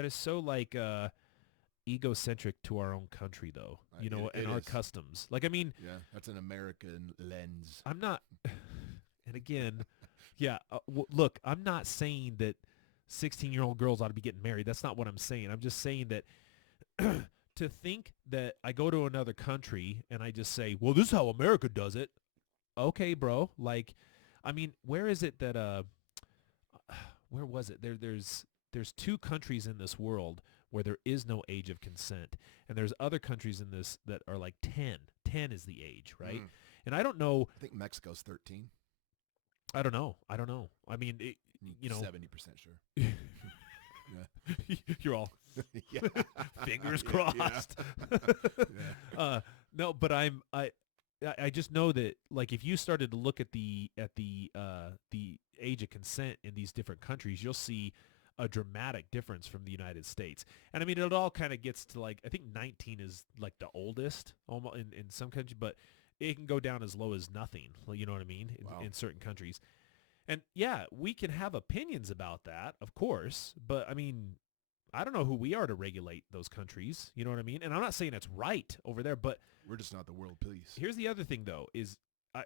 is so like egocentric to our own country, though. And our customs. Like, I mean, yeah, that's an American lens. I'm not. And again, yeah. Look, I'm not saying that 16-year-old girls ought to be getting married. That's not what I'm saying. I'm just saying that to think that I go to another country and I just say, well, this is how America does it. Okay, bro. Like, I mean, where is it that where was it? There's 2 countries in this world where there is no age of consent, and there's other countries in this that are like 10. 10 is the age, right? And I don't know. I think Mexico's 13. I don't know. I mean, 70% sure. Yeah. You're all fingers crossed. Yeah. No, but I just know that, like, if you started to look at the age of consent in these different countries, you'll see a dramatic difference from the United States. And I mean, it all kind of gets to, like, I think 19 is like the oldest almost in some countries, but it can go down as low as nothing. You know what I mean? In certain countries. And yeah, we can have opinions about that, of course, but I mean, I don't know who we are to regulate those countries. You know what I mean? And I'm not saying it's right over there, but we're just not the world police. Here's the other thing, though, is a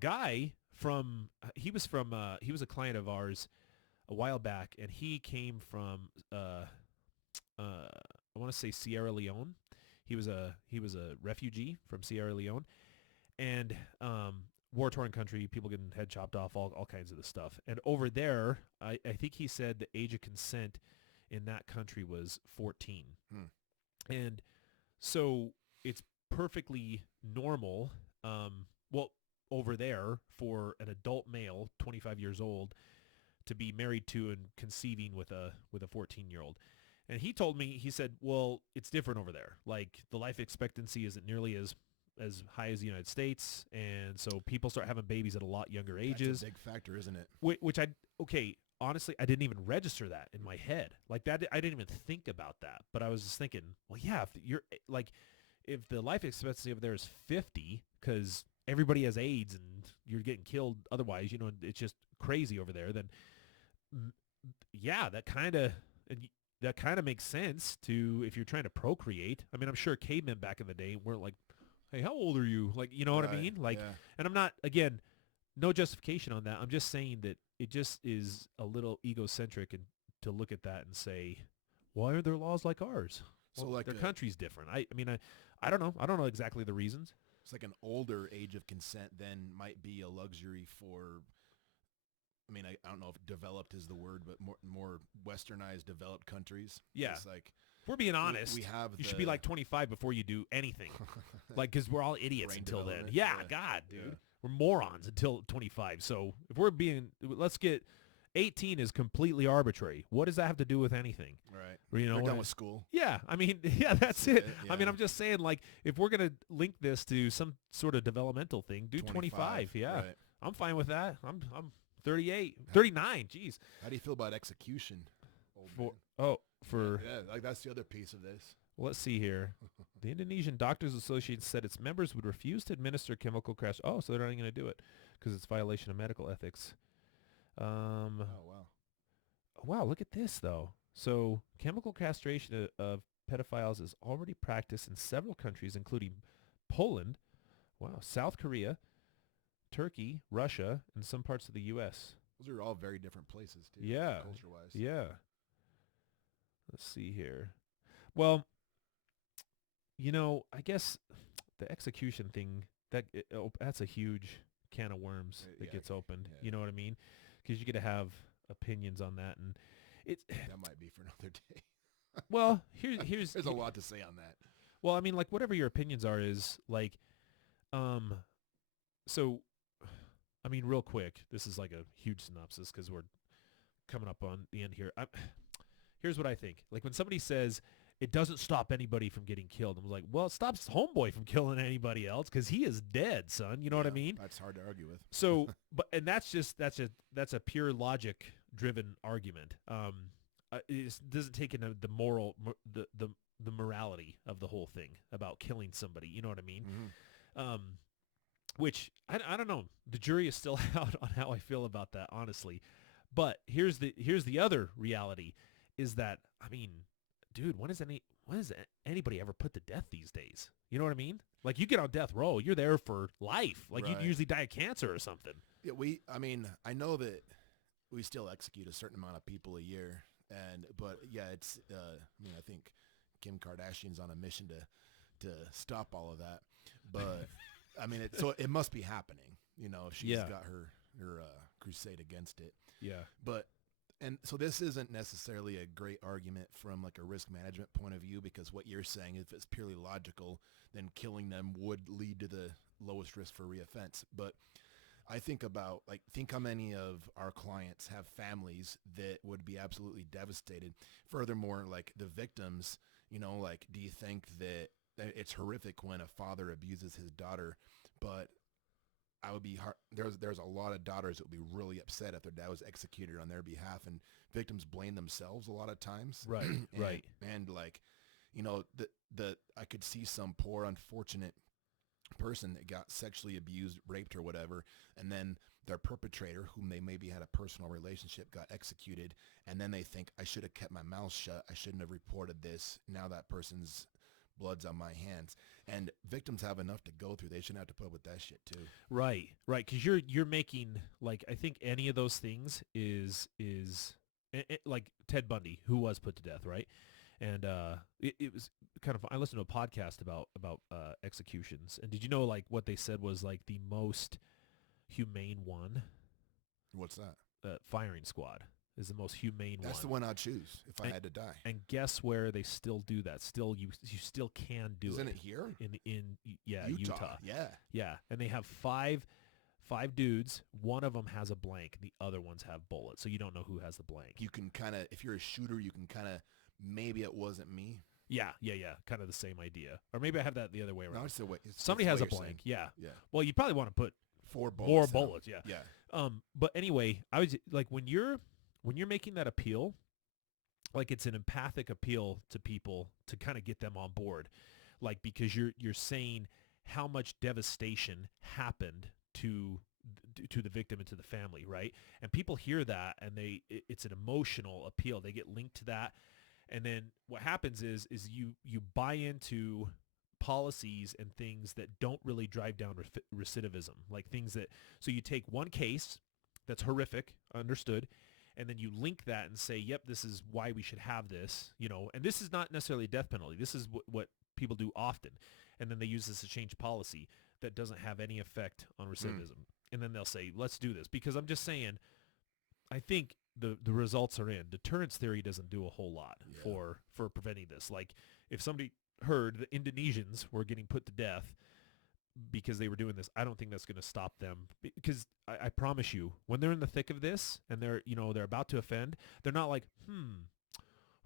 guy from he was a client of ours a while back, and he came from I want to say Sierra Leone. He was a refugee from Sierra Leone, and war-torn country, people getting head chopped off, all kinds of this stuff. And over there, I think he said the age of consent in that country was 14. And so it's perfectly normal, well, over there for an adult male, 25 years old, to be married to and conceiving with a 14-year-old. And he told me, he said, well, it's different over there. Like, the life expectancy isn't nearly as high as the United States, and so people start having babies at a lot younger ages. That's a big factor, isn't it? Which honestly, I didn't even register that in my head. Like, that, I didn't even think about that. But I was just thinking, well, yeah, if the life expectancy over there is 50, because everybody has AIDS and you're getting killed otherwise, it's just crazy over there, then yeah, that kind of makes sense to, if you're trying to procreate. I mean, I'm sure cavemen back in the day weren't like, hey, how old are you? Like, you know what I mean? Like, yeah. And I'm not, again, no justification on that. I'm just saying that it just is a little egocentric and to look at that and say, why are their laws like ours? So well, like their country's different. I mean, I don't know. I don't know exactly the reasons. It's like an older age of consent then might be a luxury for, I mean, I don't know if developed is the word, but more westernized, developed countries. Yeah. It's like, if we're being honest, you should be like 25 before you do anything. Like, because we're all idiots until then. Yeah, God, dude. Yeah. We're morons until 25. So if we're being, let's get, 18 is completely arbitrary. What does that have to do with anything? Right. We're done with school. Yeah. I mean, yeah, that's it. Yeah. I mean, I'm just saying, like, if we're going to link this to some sort of developmental thing, do 25. Yeah. Right. I'm fine with that. I'm 38, 39. Jeez. How do you feel about execution? Yeah, like that's the other piece of this. Well, let's see here. The Indonesian Doctors Association said its members would refuse to administer chemical castration. Oh, so they're not even going to do it because it's violation of medical ethics. Oh, wow. Wow, look at this, though. So chemical castration of pedophiles is already practiced in several countries, including Poland, South Korea, Turkey, Russia, and some parts of the U.S. Those are all very different places, too. Yeah. Culture-wise. Yeah. Let's see here. Well, I guess the execution thing, that's a huge can of worms that gets opened. Yeah. You know what I mean? Because you get to have opinions on that, and that might be for another day. Well, here's there's a lot to say on that. Well, I mean, like, whatever your opinions are is like, so, I mean, real quick, this is like a huge synopsis because we're coming up on the end here. Here's what I think. Like, when somebody says it doesn't stop anybody from getting killed, I'm like, well, it stops Homeboy from killing anybody else because he is dead, son. You know what I mean? That's hard to argue with. So, and that's a pure logic driven argument. It doesn't take into the moral, the morality of the whole thing about killing somebody. You know what I mean? Mm-hmm. Which I don't know. The jury is still out on how I feel about that, honestly. But here's the other reality is that, I mean, dude, when does anybody ever put to death these days? You know what I mean? Like, you get on death row, you're there for life. Like, right. You'd usually die of cancer or something. Yeah, I know that we still execute a certain amount of people a year, but yeah, it's I think Kim Kardashian's on a mission to stop all of that. But I mean, so it must be happening. If she's got her crusade against it. Yeah. And so this isn't necessarily a great argument from like a risk management point of view, because what you're saying, if it's purely logical, then killing them would lead to the lowest risk for reoffense. But I think how many of our clients have families that would be absolutely devastated. Furthermore, like the victims, do you think that it's horrific when a father abuses his daughter, but I would be hard. There's a lot of daughters that would be really upset if their dad was executed on their behalf, and victims blame themselves a lot of times. Right, right. And like, I could see some poor unfortunate person that got sexually abused, raped, or whatever, and then their perpetrator, whom they maybe had a personal relationship, got executed, and then they think, I should have kept my mouth shut. I shouldn't have reported this. Now that person's blood's on my hands. And victims have enough to go through. They shouldn't have to put up with that shit too. Right. Because you're making, like, I think any of those things is like Ted Bundy, who was put to death, right? And it was kind of, I listened to a podcast about executions. And did you know, like, what they said was, like, the most humane one, What's that? firing squad is the most humane one. That's the one I'd choose if I had to die. And guess where they still do that? Still, you still can do Isn't it. it here? In Utah. Yeah. Yeah, and they have five dudes. One of them has a blank. The other ones have bullets, so you don't know who has the blank. You can kind of, if you're a shooter, you can kind of, maybe it wasn't me. Yeah. Kind of the same idea. Or maybe I have that the other way around. No, it's the way. Somebody has a blank. Yeah. Yeah. Well, you probably want to put 4 bullets. more bullets. Yeah. Yeah. But anyway, I was like, when you're making that appeal, like, it's an empathic appeal to people to kind of get them on board, like, because you're saying how much devastation happened to the victim and to the family, right? And people hear that, and it's an emotional appeal. They get linked to that, and then what happens is you buy into policies and things that don't really drive down recidivism, like things that, so you take one case that's horrific, understood, and then you link that and say, yep, this is why we should have this, and this is not necessarily a death penalty. This is what people do often. And then they use this to change policy that doesn't have any effect on recidivism. And then they'll say, let's do this. Because I'm just saying, I think the results are in. Deterrence theory doesn't do a whole lot for preventing this. Like, if somebody heard the Indonesians were getting put to death because they were doing this, I don't think that's going to stop them. Because I promise you, when they're in the thick of this and they're about to offend, they're not like,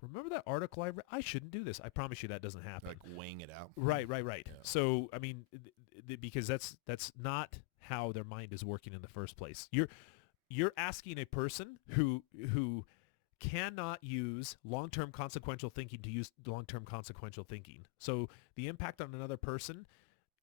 remember that article I read? I shouldn't do this. I promise you that doesn't happen. Like weighing it out. Right. Yeah. So, I mean, because that's not how their mind is working in the first place. You're asking a person who cannot use long-term consequential thinking to use long-term consequential thinking. So the impact on another person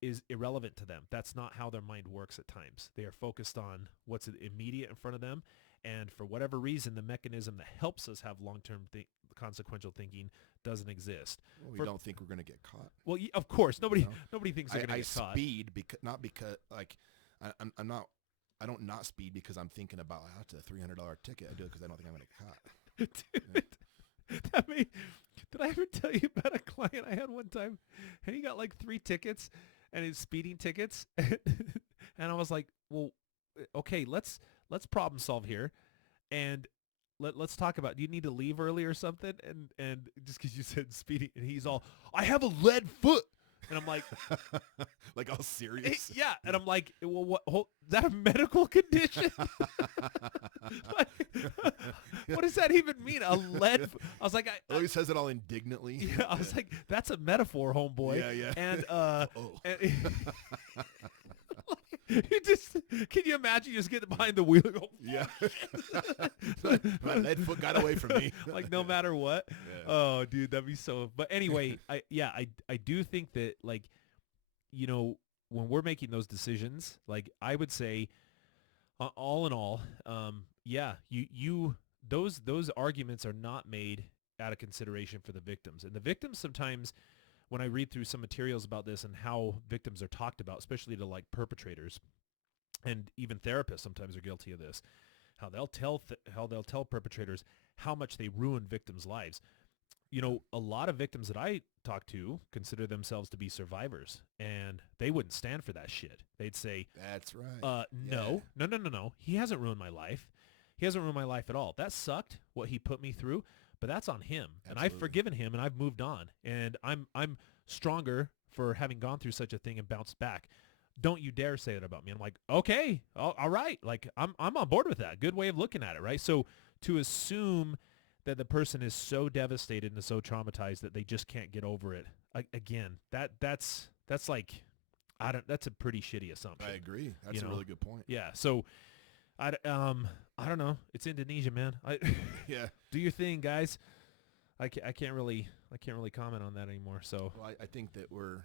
is irrelevant to them. That's not how their mind works at times. They are focused on what's immediate in front of them. And for whatever reason, the mechanism that helps us have long-term consequential thinking doesn't exist. Well, we don't think we're going to get caught. Well, of course, nobody thinks they're going to I get caught. speed not because like I don't not speed because I'm thinking about that's a $300 ticket. I do it because I don't think I'm going to get caught. Dude, did I ever tell you about a client I had one time, and he got like 3 tickets, and his speeding tickets, and I was like, well, okay, let's problem solve here, and let's talk about, do you need to leave early or something? And just because you said speeding, and he's all, I have a lead foot. And I'm like, like all serious? Yeah. And I'm like, well, is that a medical condition? What does that even mean? A lead? I was like, he says it all indignantly. Yeah, I was like, that's a metaphor, homeboy. Yeah. And you just, can you imagine you just get behind the wheel and go, yeah. My lead foot got away from me. Like, no matter what. Yeah. Oh, dude, that'd be so. But anyway, I do think that, like, when we're making those decisions, like, I would say, all in all, those arguments are not made out of consideration for the victims. And the victims sometimes, when I read through some materials about this and how victims are talked about, especially to, like, perpetrators, and even therapists sometimes are guilty of this, how they'll tell perpetrators how much they ruin victims' lives. A lot of victims that I talk to consider themselves to be survivors, and they wouldn't stand for that shit. They'd say, that's right. No. He hasn't ruined my life. He hasn't ruined my life at all. That sucked, what he put me through, but that's on him. Absolutely. And I've forgiven him, and I've moved on, and I'm stronger for having gone through such a thing and bounced back. Don't you dare say that about me. I'm like, okay, all right. Like, I'm on board with that. Good way of looking at it, right? So to assume that the person is so devastated and so traumatized that they just can't get over it, again, that's like, that's a pretty shitty assumption. I agree. That's a really good point. Yeah. So I don't know. It's Indonesia, man. Yeah. Do your thing, guys. I can't really comment on that anymore. So well, I think that we're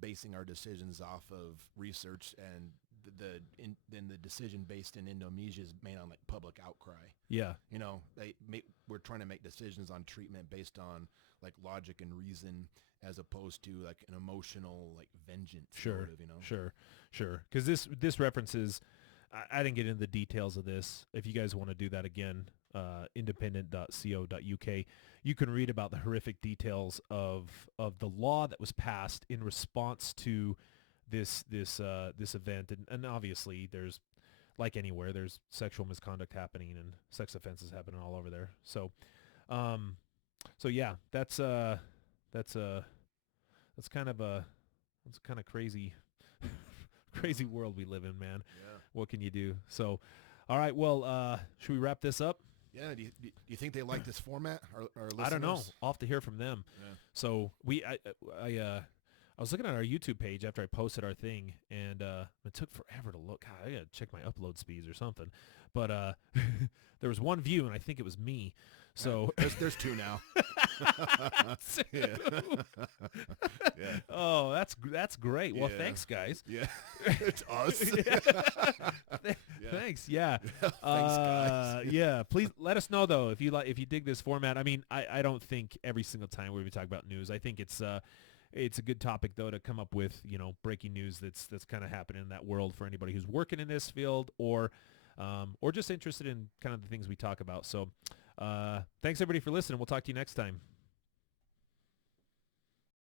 basing our decisions off of research, and the decision based in Indonesia is made on, like, public outcry. Yeah. We're trying to make decisions on treatment based on, like, logic and reason, as opposed to, like, an emotional, like, vengeance. Sure. motive, Sure. Because this references I didn't get into the details of this. If you guys want to do that again, independent.co.uk, you can read about the horrific details of the law that was passed in response to this event. And obviously there's, like anywhere, there's sexual misconduct happening and sex offenses happening all over there. So yeah, that's kind of crazy crazy world we live in, man. Yeah. What can you do? So, all right, well, should we wrap this up? Yeah. Do you think they like this format? Our listeners? I don't know. I'll have to hear from them. Yeah. So I was looking at our YouTube page after I posted our thing, and it took forever to look. God, I gotta check my upload speeds or something. But there was one view, and I think it was me. So there's two now. Yeah. Yeah. Oh, that's great. Well, Yeah. thanks, guys. Yeah. It's us. Thanks. Yeah. Thanks, guys. Yeah. Please let us know though if you dig this format. I mean, I don't think every single time we talk about news. I think it's a good topic though to come up with, breaking news that's kind of happening in that world for anybody who's working in this field or just interested in kind of the things we talk about. So, thanks everybody for listening. We'll talk to you next time.